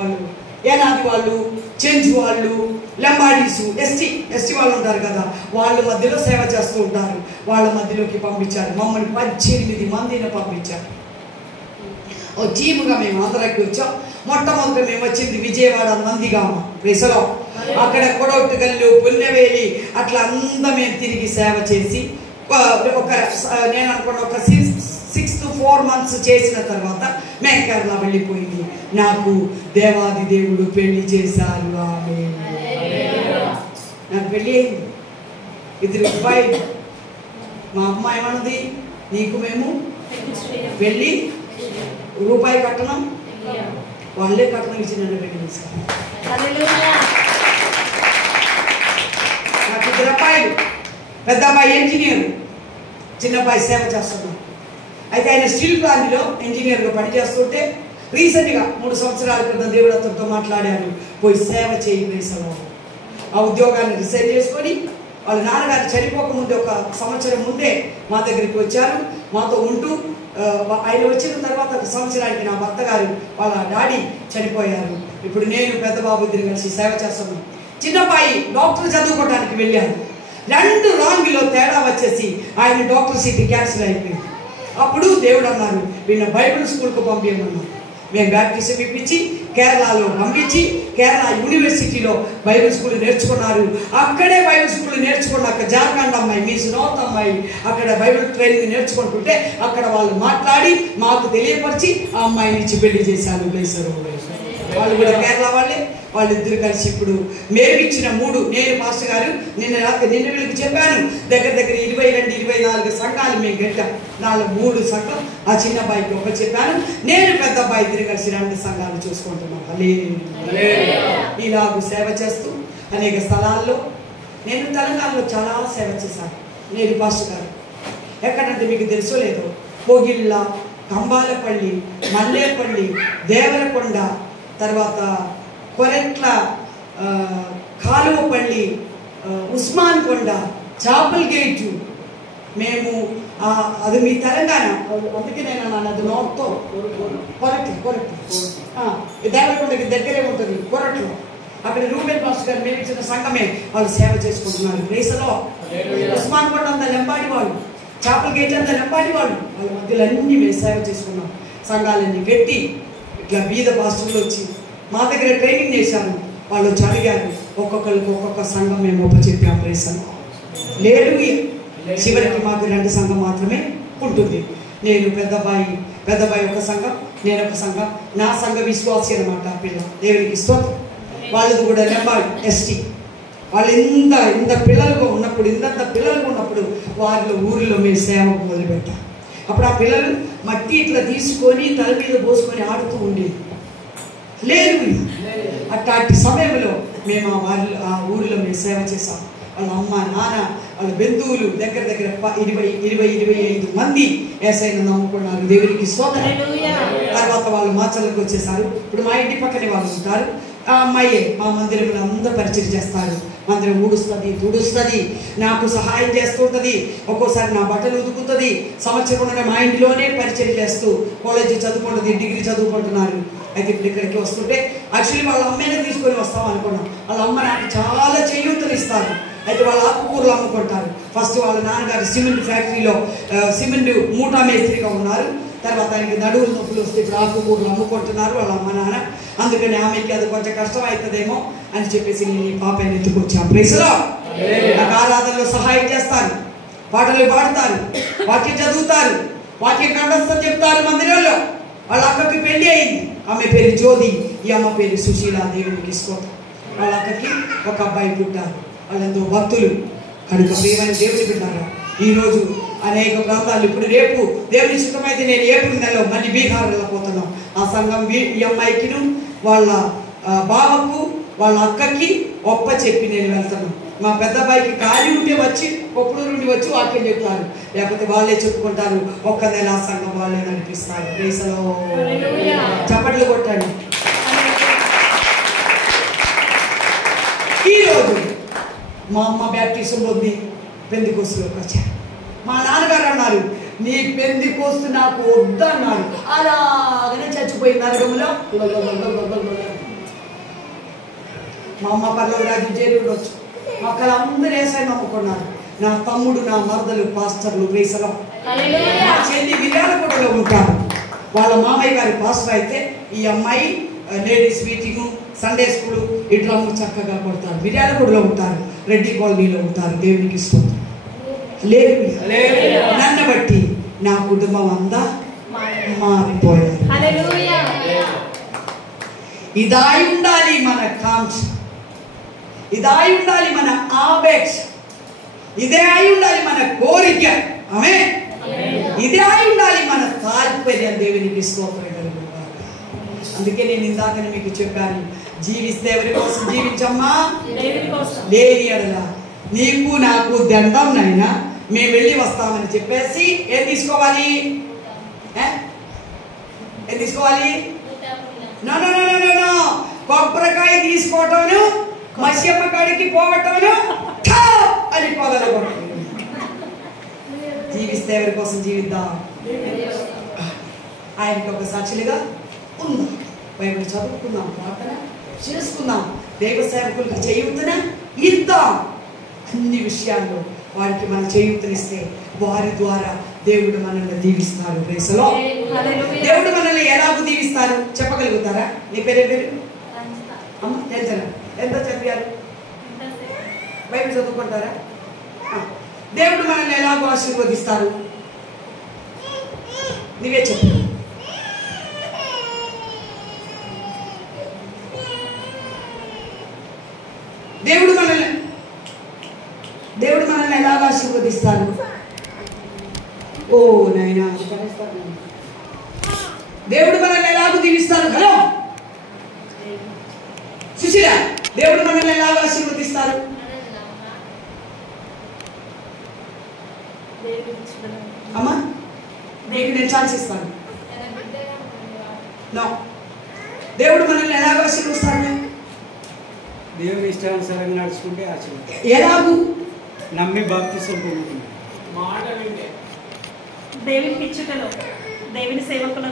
వాళ్ళు ఏనాది వాళ్ళు, చెంచు వాళ్ళు, లంబాడీసు, ఎస్టీ వాళ్ళు ఉంటారు కదా, వాళ్ళ మధ్యలో సేవ చేస్తూ ఉంటారు. వాళ్ళ మధ్యలోకి పంపించారు. మమ్మల్ని 18 మందిని పంపించారు. ఓ టీముగా మేము ఆంధ్రాకి వచ్చాం. మొట్టమొదటి మేము వచ్చింది విజయవాడ నందిగామ ప్లేస్లో. అక్కడ కొడొట్టుగల్లు, పున్నవేలి అట్లా అంతా మేము తిరిగి సేవ చేసి నేను అనుకున్న ఒక 6 to 4 months చేసిన తర్వాత మేము కేరళ వెళ్ళిపోయింది. నాకు దేవాది దేవుడు పెళ్లి చేశారు. నాకు పెళ్ళి అయింది. 2 అబ్బాయిలు. మా అమ్మ ఏమన్నది, నీకు మేము వెళ్ళి రూపాయి కట్టണം, వాళ్ళే కట్టണം ఇచ్చి నన్ను పెళ్లి చేశారు. నాకు 2 అబ్బాయిలు. పెద్ద అబ్బాయి ఇంజనీర్, చిన్న అబ్బాయి సేవ చేస్తున్నాడు. అయితే ఆయన స్టీల్ ప్లాంట్లో ఇంజనీర్గా పనిచేస్తుంటే రీసెంట్గా 3 సంవత్సరాల క్రితం దేవుడు అతనితో మాట్లాడారు, పోయి సేవ చేయి ప్లేస్లో. ఆ ఉద్యోగాన్ని రిసైన్ చేసుకొని వాళ్ళ నాన్నగారు చనిపోకముందే 1 సంవత్సరం ముందే మా దగ్గరికి వచ్చారు. మాతో ఉంటూ ఆయన వచ్చిన తర్వాత 1 సంవత్సరానికి నా భర్త గారు వాళ్ళ డాడీ చనిపోయారు. ఇప్పుడు నేను పెద్ద బాబు ఇద్దరు కలిసి సేవ చేస్తున్నాం. చిన్నబ్బాయి డాక్టర్ చదువుకోవడానికి వెళ్ళారు. 2 రాంగిలో తేడా వచ్చేసి ఆయన డాక్టర్ సీట్ క్యాన్సిల్ అయిపోయింది. అప్పుడు దేవుడు అన్నారు వీళ్ళ బైబిల్ స్కూల్కు పంపించమన్నారు. మేము బ్యాప్టిజం ఇప్పించి కేరళలో పంపించి కేరళ యూనివర్సిటీలో బైబిల్ స్కూల్ నేర్చుకున్నారు. అక్కడే బైబిల్ స్కూల్ నేర్చుకున్నాక జార్ఖండ్ అమ్మాయి, మీన్స్ నార్త్ అమ్మాయి అక్కడ బైబిల్ ట్రైనింగ్ నేర్చుకుంటుంటే అక్కడ వాళ్ళు మాట్లాడి మాకు తెలియపరిచి ఆ అమ్మాయిని ఇచ్చి పెళ్లి చేశారు. వాళ్ళు కూడా కేరళ వాళ్ళే. వాళ్ళిద్దరు కలిసి ఇప్పుడు మేమిచ్చిన 3, నేను మాస్టర్ గారు నిన్న వీళ్ళకి చెప్పాను, దగ్గర 22-24 సంఘాలు మేము కట్టాం. 3 సంఘం ఆ చిన్న అబ్బాయికి ఒకటి చెప్పాను. నేను పెద్ద అబ్బాయి ఇద్దరు కలిసి 2 సంఘాలు చూసుకుంటున్నాను. ఇలాగూ సేవ చేస్తూ అనేక స్థలాల్లో నేను తెలంగాణలో చాలా సేవ చేశాను. నేను మాస్టర్ గారు ఎక్కడంటే మీకు తెలుసో లేదో, కోగిళ్ళ, కంబాలపల్లి, మల్లేపల్లి, దేవరకొండ, తర్వాత కొరెట్ల, కాలువపల్లి, ఉస్మాన్ కొండ, చాపల్ గేటు. మేము అది మీ తెలంగాణ, అందుకే నేను అన్నాను అది నార్త్తో కొరట్లు దేవరకొండకి దగ్గరే ఉంటుంది కొరట్లు. అక్కడ రూబెల్ మాస్టర్ గారు మేము ఇచ్చిన సంఘమే వాళ్ళు సేవ చేసుకుంటున్నారు. ప్లేస్లో ఉస్మాన్ కొండ అంతా లెంబాడి వాళ్ళు, చాపల్ గేట్ అంతా లెంబాడి వాళ్ళు. వాళ్ళ మధ్యలో అన్నీ మేము సేవ చేసుకున్నాం. సంఘాలన్నీ కట్టి ఇట్లా బీద పాస్టర్లు వచ్చి మా దగ్గర ట్రైనింగ్ చేశాను. వాళ్ళు వచ్చి అడిగారు ఒక్కొక్కరికి ఒక్కొక్క సంఘం మేము ఒప్పచెప్పాం. ప్రేసను లేదు, చివరికి మాకు 2 సంఘం మాత్రమే ఉంటుంది. నేను పెద్దబాయి ఒక సంఘం, నేను ఒక సంఘం. నా సంఘ విశ్వాసి అనమాట ఆ పిల్ల. దేవునికి స్తోత్రం. వాళ్ళది కూడా నెంబర్ ఎస్టీ. వాళ్ళు ఇంత పిల్లలుగా ఉన్నప్పుడు వారిలో ఊరిలో మేము సేవకు మొదలుపెట్టాం. అప్పుడు ఆ పిల్లలు మట్టి ఇట్లా తీసుకొని తల మీద పోసుకొని ఆడుతూ ఉండేది. లేదు, అట్లాంటి సమయంలో మేము ఆ ఊరిలో మేము సేవ చేసాం. వాళ్ళ అమ్మ నాన్న వాళ్ళ బంధువులు దగ్గర 20-25 మంది యేసయ్యను నమ్ముకున్నారు. దేవునికి స్తోత్రం. తర్వాత వాళ్ళు మాచర్లకు వచ్చేసారు. ఇప్పుడు మా ఇంటి పక్కనే వాళ్ళు ఉంటారు. ఆ అమ్మాయి మా మందిరంలో అంతా పరిచయం చేస్తారు. మందిరం ఊడుస్తుంది, తుడుస్తుంది, నాకు సహాయం చేస్తుంటుంది. ఒక్కోసారి నా బట్టలు ఉతుకుతుంది. సంవత్సరం మా ఇంటిలోనే పరిచయం చేస్తూ కాలేజీ చదువుకుంటుంది, డిగ్రీ చదువుకుంటున్నారు. అయితే ఇప్పుడు ఇక్కడికి వస్తుంటే యాక్చువల్లీ వాళ్ళ అమ్మాయిని తీసుకొని వస్తాం అనుకున్నాం. వాళ్ళ అమ్మ నాకు చాలా చేయూతనిస్తారు. అయితే వాళ్ళ ఆకుకూరలు అమ్ముకుంటారు. ఫస్ట్ వాళ్ళ నాన్నగారు సిమెంట్ ఫ్యాక్టరీలో సిమెంట్ మూటా మేస్త్రిగా ఉన్నారు. తర్వాత ఆయనకి నడువులు నొప్పులు వస్తే ఇప్పుడు ఆకుకూరలు అమ్ముకుంటున్నారు వాళ్ళ అమ్మ నాన్న. అందుకని ఆమెకి అది కొంచెం కష్టం అవుతుందేమో అని చెప్పేసి నేను ఈ పాపని ఎత్తుకొచ్చాను. ప్రైస్లో నాకు ఆరాధనలో సహాయం చేస్తారు, పాటలు పాడతారు, వాక్యం చదువుతారు, వాక్యం కంఠస్థం చెప్తారు మందిరంలో. వాళ్ళ అక్కకి పెళ్లి అయింది. ఆమె పేరు జ్యోతి, ఈ అమ్మ పేరు సుశీల. దేవునికి స్తోత్రం. వాళ్ళ అక్కకి ఒక అబ్బాయి పుట్టారు. వాళ్ళంతో భక్తులు కనుక ప్రియమైన దేవుని బిడ్డారా, ఈరోజు అనేక ప్రాంతాలు ఇప్పుడు రేపు దేవుని చిత్తమైతే నేను ఏప్రిల్ నెలలో మళ్ళీ బీహార్ వెళ్ళిపోతున్నాం. ఆ సంఘం ఈ అమ్మాయికిను వాళ్ళ బావకు వాళ్ళ అక్కకి చెప్పి నేను వెళ్తాను. మా పెద్దబాయికి ఖాళీ ఉంటే వచ్చి కొప్పులూరు నుండి వచ్చి వాక్యం చెప్తారు, లేకపోతే వాళ్ళే చెప్పుకుంటారు. ఒక్క నెల ఆ సంఘం వాళ్ళే నడిపిస్తారు. ప్రైస్లో చప్పట్లు కొట్టండి. ఈరోజు మా అమ్మ బ్యాప్టిజం పొంది పెందెకోస్తులోకి వచ్చారు. మా నాన్నగారు అన్నారు, నీ పెందెకోస్తు నాకు వద్దన్నారు. అలాగనే చచ్చిపోయి నరకంలో. మా అమ్మ పర్లో రాజు చేరి ఉండొచ్చు. మా అందరూ యేసయ్యను నమ్ముకున్నారు. నా తమ్ముడు, నా మరదలు పాస్టర్లు. ప్రైస్లో మా చెల్లి విరాళగూడలో ఉంటారు. వాళ్ళ మామయ్య గారి పాస్టర్ అయితే ఈ అమ్మాయి లేడీస్ మీటింగు, సండే స్కూల్ ఈ డ్రమ్ము చక్కగా కొడతారు. విరాళగూడలో ఉంటారు, రెడ్డి కాలనీలో ఉంటారు. దేవునికి ఇష్టం లేదు. నన్ను బట్టి నా కుటుంబం అంతా మారిపోయారు. ఇదాయి ఉండాలి మన కాంక్ష, ఇదాయి ఉండాలి మన ఆపేక్ష, ఇదే అయి ఉండాలి మన కోరిక. ఆమె ఇదే అయి ఉండాలి మన తాత్పర్యం. దేవునికి స్తోత్రం. అందుకే నేను ఇందాకనే మీకు చెప్పాను, జీవిస్తే ఎవరి కోసం జీవించమ్మా? లేని ఎడల నీకు నాకు దండం నైనా మేము వెళ్ళి వస్తామని చెప్పేసి ఏం తీసుకోవాలి? ఏం తీసుకోవాలి? నో కొబ్బరికాయ తీసుకోవటం, మత్స్యమ్మ కాడికి పోవటం అని పోగలగొట్టం. జీవిస్తే ఎవరి కోసం జీవిద్దాం? ఆయనకి ఒక సాక్షులుగా ఉందాం, బైబిల్ చదువుకుందాం, ప్రార్థన చేసుకుందాం, దైవ సేవకులకు చేయూతన ఇద్దాం. అన్ని విషయాల్లో వారికి మనం చేయూతనిస్తే వారి ద్వారా దేవుడు మనల్ని దీవిస్తారు. ప్రైస్లో దేవుడు మనల్ని ఎలాగూ దీవిస్తారు చెప్పగలుగుతారా? నీ పేరు అమ్మ ఎంత చెప్పారు? బైబిల్ చదువుకుంటారా? దేవుడు మనల్ని ఎలాగో ఆశీర్వదిస్తారు నీవే చెప్పు. దేవుడు మనల్ని ఎలాగ ఆశీర్వదిస్తారు? ఓ నాయనా, దేవుడు మనల్ని ఎలాగో దీవిస్తారు? హలో సుశీల, దేవుడు మనల్ని ఎలాగ ఆశీర్వదిస్తారు? అమ్మా నీకు నేను ఛాన్స్ ఇస్తాను. దేవుడు మనల్ని ఎలాగ ఆశీర్వదిస్తాడు? దేవుని ఇష్టానుసారంగా నడుచుకుంటే ఆశీర్వాదం. ఎలాగూ నమ్మి బాప్తిసం పొందుతుంది. దేవుని పిచ్చుకలో, దేవుని సేవకుల